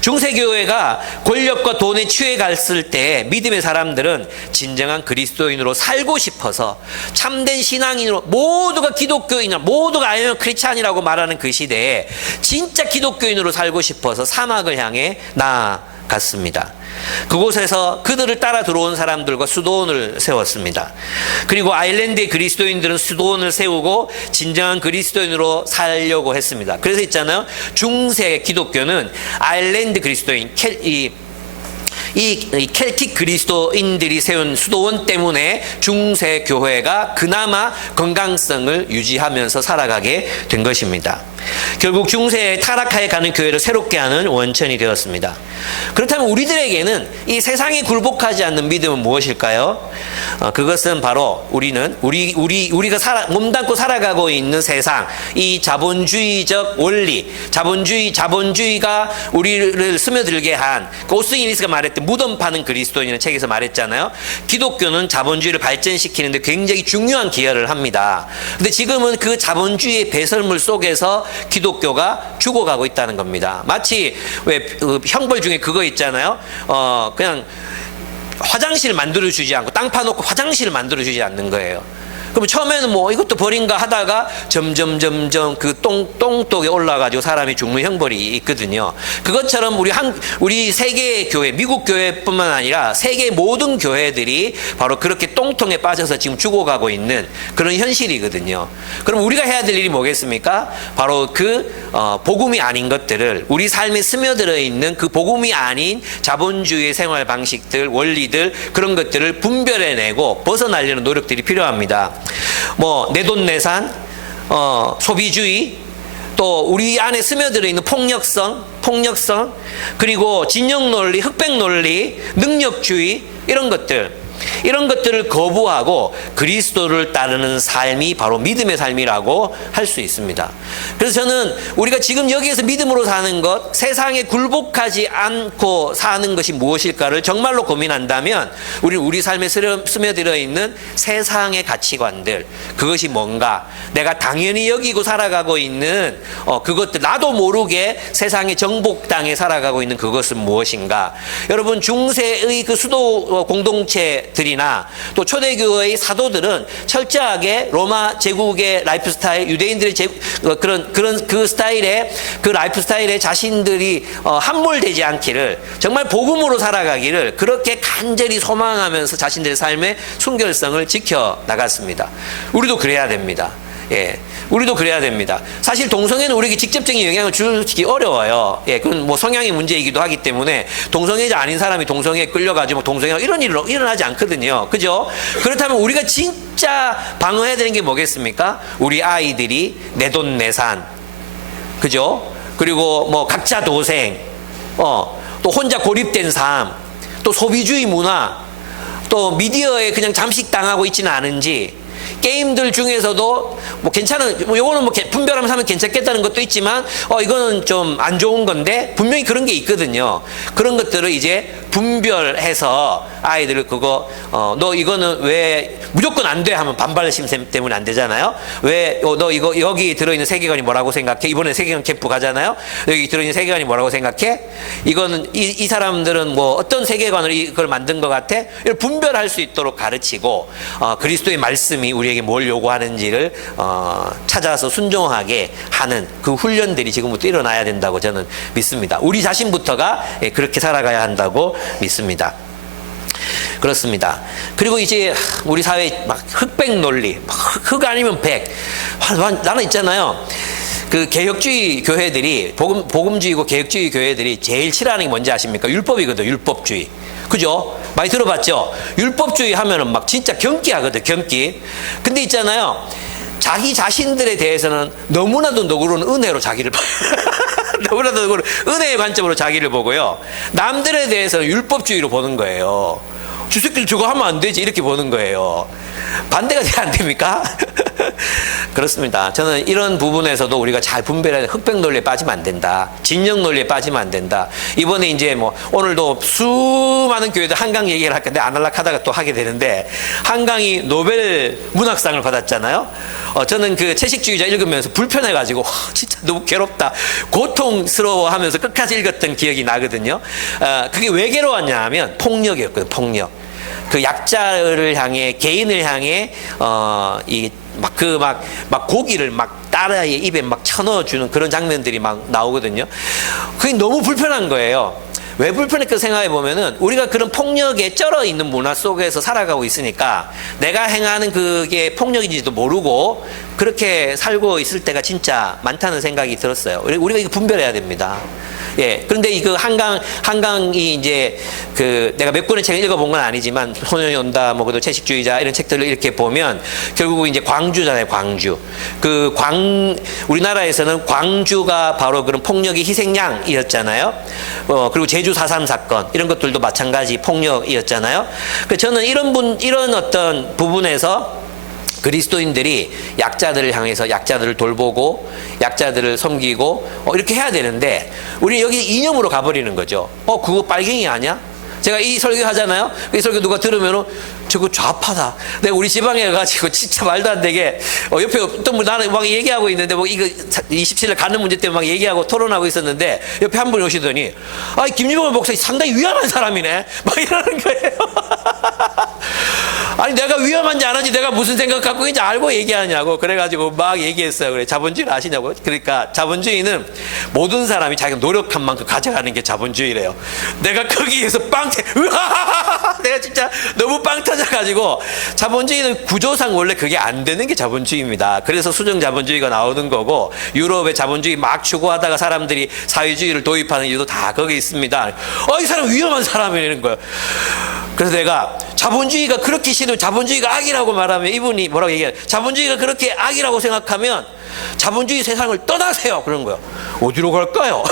중세교회가 권력과 돈에 취해 갔을 때 믿음의 사람들은 진정한 그리스도인으로 살고 싶어서 참된 신앙인으로 모두가 기독교인이나 모두가 아니면 크리스찬이라고 말하는 그 시대에 진짜 기독교인으로 살고 싶어서 사막을 향해 나아갔습니다. 그곳에서 그들을 따라 들어온 사람들과 수도원을 세웠습니다. 그리고 아일랜드의 그리스도인들은 수도원을 세우고 진정한 그리스도인으로 살려고 했습니다. 그래서 있잖아요. 중세 기독교는 아일랜드 그리스도인, 이 켈틱 그리스도인들이 세운 수도원 때문에 중세 교회가 그나마 건강성을 유지하면서 살아가게 된 것입니다. 결국 중세에 타락하여 가는 교회를 새롭게 하는 원천이 되었습니다. 그렇다면 우리들에게는 이 세상에 굴복하지 않는 믿음은 무엇일까요? 그것은 바로 우리가 몸담고 살아가고 있는 세상, 이 자본주의적 원리, 자본주의가 우리를 스며들게 한 오스티니스가 말했던 무덤 파는 그리스도인이라는 책에서 말했잖아요. 기독교는 자본주의를 발전시키는데 굉장히 중요한 기여를 합니다. 근데 지금은 그 자본주의의 배설물 속에서 기독교가 죽어가고 있다는 겁니다. 마치 왜 형벌 중에 그거 있잖아요. 그냥 화장실 만들어주지 않고 땅 파놓고 화장실을 만들어주지 않는 거예요. 그럼 처음에는 뭐 이것도 벌인가 하다가 점점 그 똥독에 올라가지고 사람이 죽는 형벌이 있거든요. 그것처럼 우리 세계 교회, 미국 교회뿐만 아니라 세계 모든 교회들이 바로 그렇게 똥통에 빠져서 지금 죽어가고 있는 그런 현실이거든요. 그럼 우리가 해야 될 일이 뭐겠습니까? 바로 복음이 아닌 것들을, 우리 삶에 스며들어 있는 그 복음이 아닌 자본주의의 생활 방식들, 원리들, 그런 것들을 분별해내고 벗어나려는 노력들이 필요합니다. 뭐 내돈내산, 소비주의, 또 우리 안에 스며들어 있는 폭력성, 그리고 진영 논리, 흑백 논리, 능력주의, 이런 것들을 거부하고 그리스도를 따르는 삶이 바로 믿음의 삶이라고 할 수 있습니다. 그래서 저는 우리가 지금 여기에서 믿음으로 사는 것, 세상에 굴복하지 않고 사는 것이 무엇일까를 정말로 고민한다면 우리 삶에 스며들어 있는 세상의 가치관들, 그것이 뭔가, 내가 당연히 여기고 살아가고 있는 그것들, 나도 모르게 세상의 정복당에 살아가고 있는 그것은 무엇인가. 여러분, 중세의 그 수도 공동체들이나 또 초대교회의 사도들은 철저하게 로마 제국의 라이프 스타일, 유대인들의 그 스타일의, 그 라이프 스타일에 자신들이 함몰되지 않기를, 정말 복음으로 살아가기를 그렇게 간절히 소망하면서 자신들의 삶의 순결성을 지켜 나갔습니다. 우리도 그래야 됩니다. 예, 우리도 그래야 됩니다. 사실 동성애는 우리에게 직접적인 영향을 주기 어려워요. 예, 그건 뭐 성향의 문제이기도 하기 때문에 동성애자 아닌 사람이 동성애에 끌려가지고 동성애 이런 일은 일어나지 않거든요. 그죠? 그렇다면 우리가 진짜 방어해야 되는 게 뭐겠습니까? 우리 아이들이 내돈내산, 그죠? 그리고 뭐 각자 도생, 또 혼자 고립된 삶, 또 소비주의 문화, 또 미디어에 그냥 잠식당하고 있지는 않은지, 게임들 중에서도 뭐 괜찮은, 뭐 요거는 뭐 분별하면서 하면 괜찮겠다는 것도 있지만 이거는 좀 안 좋은 건데 분명히 그런 게 있거든요. 그런 것들을 이제 분별해서 아이들을 너 이거는 왜 무조건 안 돼 하면 반발심 때문에 안 되잖아요. 왜 너 이거 여기 들어있는 세계관이 뭐라고 생각해? 이번에 세계관 캠프 가잖아요. 여기 들어있는 세계관이 뭐라고 생각해? 이거는 이 사람들은 뭐 어떤 세계관으로 이걸 만든 것 같아? 이걸 분별할 수 있도록 가르치고 그리스도의 말씀이 우리에게 뭘 요구하는지를 찾아서 순종하게 하는 그 훈련들이 지금부터 일어나야 된다고 저는 믿습니다. 우리 자신부터가 그렇게 살아가야 한다고 믿습니다. 그렇습니다. 그리고 이제 우리 사회 막 흑백 논리, 흑 아니면 백, 나는 있잖아요. 그 개혁주의 교회들이, 복음주의고 개혁주의 교회들이 제일 싫어하는 게 뭔지 아십니까? 율법이거든, 율법주의. 그죠? 많이 들어봤죠? 율법주의 하면은 막 진짜 경기하거든, 경기. 근데 있잖아요, 자기 자신들에 대해서는 너무나도 너그러운 은혜로 자기를 봐요. 너무나도 너그러운 은혜의 관점으로 자기를 보고요, 남들에 대해서는 율법주의로 보는 거예요. 저 새끼들 저거 하면 안 되지, 이렇게 보는 거예요. 반대가 돼야 안 됩니까? 그렇습니다. 저는 이런 부분에서도 우리가 잘 분별해야 돼. 흑백 논리에 빠지면 안 된다. 진영 논리에 빠지면 안 된다. 이번에 이제 뭐 오늘도 수많은 교회들 한강 얘기를 할 건데 안 하려고 하다가 또 하게 되는데, 한강이 노벨 문학상을 받았잖아요. 저는 그 채식주의자 읽으면서 불편해가지고 진짜 너무 괴롭다, 고통스러워하면서 끝까지 읽었던 기억이 나거든요. 그게 왜 괴로웠냐 하면 폭력이었거든요. 폭력. 그 약자를 향해, 개인을 향해 막 고기를 막 딸아이의 입에 막 쳐넣어주는 그런 장면들이 막 나오거든요. 그게 너무 불편한 거예요. 왜 불편했까 생각해 보면은, 우리가 그런 폭력에 쩔어 있는 문화 속에서 살아가고 있으니까 내가 행하는 그게 폭력인지도 모르고 그렇게 살고 있을 때가 진짜 많다는 생각이 들었어요. 우리가 이거 분별해야 됩니다. 예. 그런데 이 한강이 이제 내가 몇 권의 책을 읽어본 건 아니지만, 소년이 온다, 뭐, 그도 채식주의자, 이런 책들을 이렇게 보면, 결국 이제 광주잖아요, 광주. 우리나라에서는 광주가 바로 그런 폭력의 희생양이었잖아요. 그리고 제주 4.3 사건, 이런 것들도 마찬가지 폭력이었잖아요. 저는 이런 어떤 부분에서 그리스도인들이 약자들을 향해서 약자들을 돌보고 약자들을 섬기고 이렇게 해야 되는데, 우리 여기 이념으로 가버리는 거죠. 그거 빨갱이 아니야? 제가 이 설교 하잖아요. 이 설교 누가 들으면은 저거 좌파다. 내가 우리 지방에 가가지고 진짜 말도 안 되게 옆에 어떤 분 나는 막 얘기하고 있는데 뭐 이거 27일 가는 문제 때문에 막 얘기하고 토론하고 있었는데 옆에 한 분이 오시더니 아 김유봉 목사 상당히 위험한 사람이네 막 이러는 거예요. 아니 내가 위험한지 안 한지 내가 무슨 생각 갖고 있는지 알고 얘기하냐고. 그래가지고 막 얘기했어요. 그래 자본주의를 아시냐고. 그러니까 자본주의는 모든 사람이 자기가 노력한 만큼 가져가는 게 자본주의래요. 내가 거기에서 내가 진짜 너무 빵 터져가지고 자본주의는 구조상 원래 그게 안 되는 게 자본주의입니다. 그래서 수정 자본주의가 나오는 거고 유럽의 자본주의 막 추구하다가 사람들이 사회주의를 도입하는 이유도 다 거기 있습니다. 이 사람 위험한 사람이라는 거예요. 그래서 내가 자본주의가 그렇게 싫으면 자본주의가 악이라고 말하면 이분이 뭐라고 얘기해요? 자본주의가 그렇게 악이라고 생각하면 자본주의 세상을 떠나세요. 그런 거예요. 어디로 갈까요?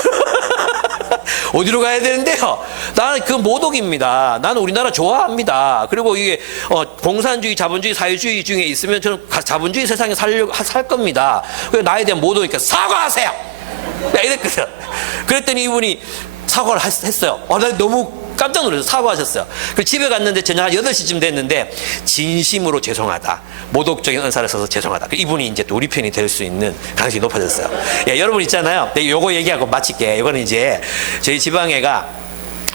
어디로 가야 되는데요? 나는 그 모독입니다. 나는 우리나라 좋아합니다. 그리고 이게 공산주의, 자본주의, 사회주의 중에 있으면 저는 자본주의 세상에 살 겁니다. 그래서 나에 대한 모독이니까 사과하세요. 이랬거든. 그랬더니 이분이 사과를 했어요. 나 너무 깜짝 놀라서 사과하셨어요. 그 집에 갔는데 저녁 한 8시쯤 됐는데 진심으로 죄송하다. 모독적인 언사를 써서 죄송하다. 이분이 이제 또 우리 편이 될 수 있는 가능성이 높아졌어요. 예, 여러분 있잖아요. 요거 얘기하고 마칠게. 이거는 이제 저희 지방애가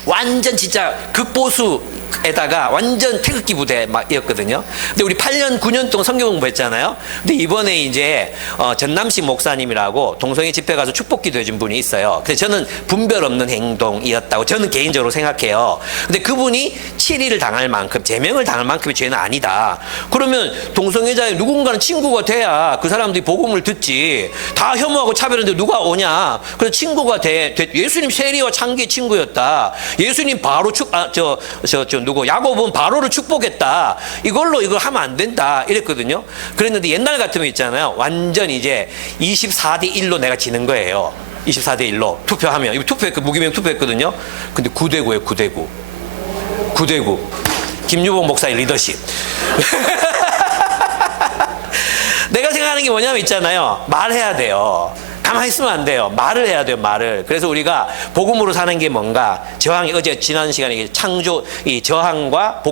완전 진짜 극보수에다가 완전 태극기 부대이었거든요. 근데 우리 8년, 9년 동안 성경 공부했잖아요. 근데 이번에 이제 전남식 목사님이라고 동성애 집회 가서 축복기도 해준 분이 있어요. 근데 저는 분별 없는 행동이었다고 저는 개인적으로 생각해요. 근데 그분이 7일을 당할 만큼, 제명을 당할 만큼의 죄는 아니다. 그러면 동성애자의 누군가는 친구가 돼야 그 사람들이 복음을 듣지. 다 혐오하고 차별하는데 누가 오냐. 그래서 친구가 예수님 세리와 창기의 친구였다. 예수님 바로 야곱은 바로를 축복했다. 이걸 하면 안 된다. 이랬거든요. 그랬는데 옛날 같으면 있잖아요. 완전 이제 24대 1로 내가 지는 거예요. 24대 1로 투표하면. 이거 무기명 투표했거든요. 근데 9대9예요, 9대9. 9대9. 김유봉 목사의 리더십. 내가 생각하는 게 뭐냐면 있잖아요. 말해야 돼요. 가만히 있으면 안 돼요. 말을 해야 돼요, 말을. 그래서 우리가 복음으로 사는 게 뭔가, 어제 지난 시간에 창조, 이 저항과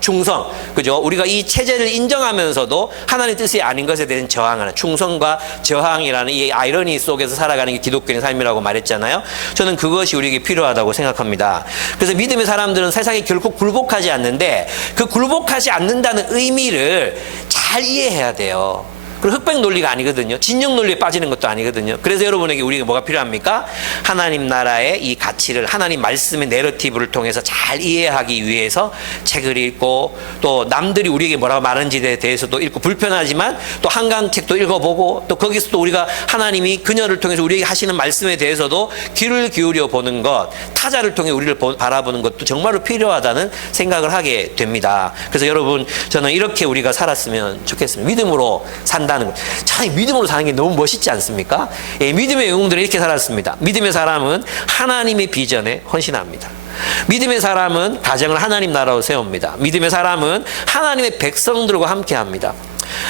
충성. 그죠? 우리가 이 체제를 인정하면서도 하나님의 뜻이 아닌 것에 대한 저항하는, 충성과 저항이라는 이 아이러니 속에서 살아가는 게 기독교의 삶이라고 말했잖아요. 저는 그것이 우리에게 필요하다고 생각합니다. 그래서 믿음의 사람들은 세상에 결코 굴복하지 않는데 그 굴복하지 않는다는 의미를 잘 이해해야 돼요. 그리고 흑백 논리가 아니거든요. 진영 논리에 빠지는 것도 아니거든요. 그래서 여러분에게 우리가 뭐가 필요합니까? 하나님 나라의 이 가치를, 하나님 말씀의 내러티브를 통해서 잘 이해하기 위해서 책을 읽고, 또 남들이 우리에게 뭐라고 말하는지에 대해서도 읽고, 불편하지만 또 한강책도 읽어보고, 또 거기서 또 우리가 하나님이 그녀를 통해서 우리에게 하시는 말씀에 대해서도 귀를 기울여 보는 것, 타자를 통해 우리를 바라보는 것도 정말로 필요하다는 생각을 하게 됩니다. 그래서 여러분, 저는 이렇게 우리가 살았으면 좋겠습니다. 믿음으로 산다는 것. 참 믿음으로 사는 게 너무 멋있지 않습니까? 예, 믿음의 영웅들은 이렇게 살았습니다. 믿음의 사람은 하나님의 비전에 헌신합니다. 믿음의 사람은 가정을 하나님 나라로 세웁니다. 믿음의 사람은 하나님의 백성들과 함께합니다.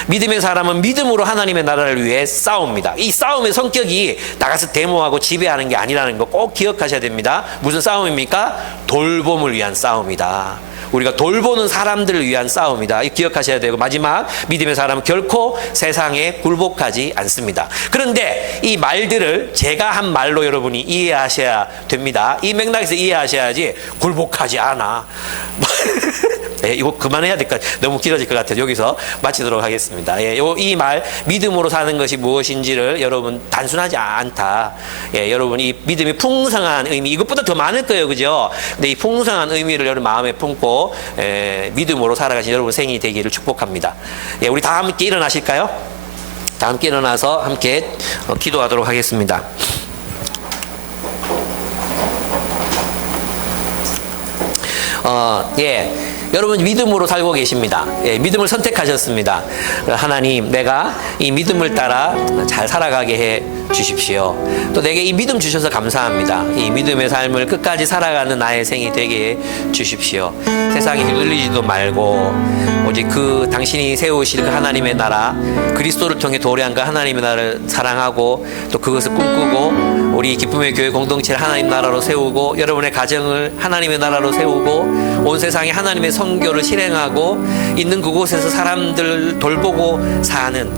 믿음의 사람은 믿음으로 하나님의 나라를 위해 싸웁니다. 이 싸움의 성격이 나가서 데모하고 지배하는 게 아니라는 거 꼭 기억하셔야 됩니다. 무슨 싸움입니까? 돌봄을 위한 싸움이다. 우리가 돌보는 사람들을 위한 싸움이다. 이거 기억하셔야 되고, 마지막, 믿음의 사람은 결코 세상에 굴복하지 않습니다. 그런데 이 말들을 제가 한 말로 여러분이 이해하셔야 됩니다. 이 맥락에서 이해하셔야지 굴복하지 않아. 예, 이거 그만해야 될 것 같아요. 너무 길어질 것 같아요. 여기서 마치도록 하겠습니다. 예, 이 말, 믿음으로 사는 것이 무엇인지를 여러분 단순하지 않다. 예, 여러분 이 믿음이 풍성한 의미, 이것보다 더 많을 거예요. 그죠? 근데 이 풍성한 의미를 여러분 마음에 품고 믿음으로 살아가신 여러분 생이 되기를 축복합니다. 예, 우리 다 함께 일어나실까요? 다 함께 일어나서 함께 기도하도록 하겠습니다. 예. 여러분 믿음으로 살고 계십니다. 예, 믿음을 선택하셨습니다. 하나님, 내가 이 믿음을 따라 잘 살아가게 해 주십시오. 또 내게 이 믿음 주셔서 감사합니다. 이 믿음의 삶을 끝까지 살아가는 나의 생이 되게 해 주십시오. 세상에 휘둘리지도 말고 오직 그 당신이 세우실 그 하나님의 나라, 그리스도를 통해 도래한 그 하나님의 나라를 사랑하고 또 그것을 꿈꾸고 우리 기쁨의 교회 공동체를 하나님 나라로 세우고 여러분의 가정을 하나님의 나라로 세우고 온 세상에 하나님의 선교를 실행하고 있는 그곳에서 사람들 돌보고 사는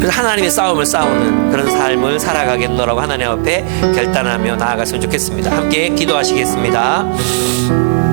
그래서 하나님의 싸움을 싸우는 그런 삶을 살아가겠노라고 하나님 앞에 결단하며 나아갔으면 좋겠습니다. 함께 기도하시겠습니다.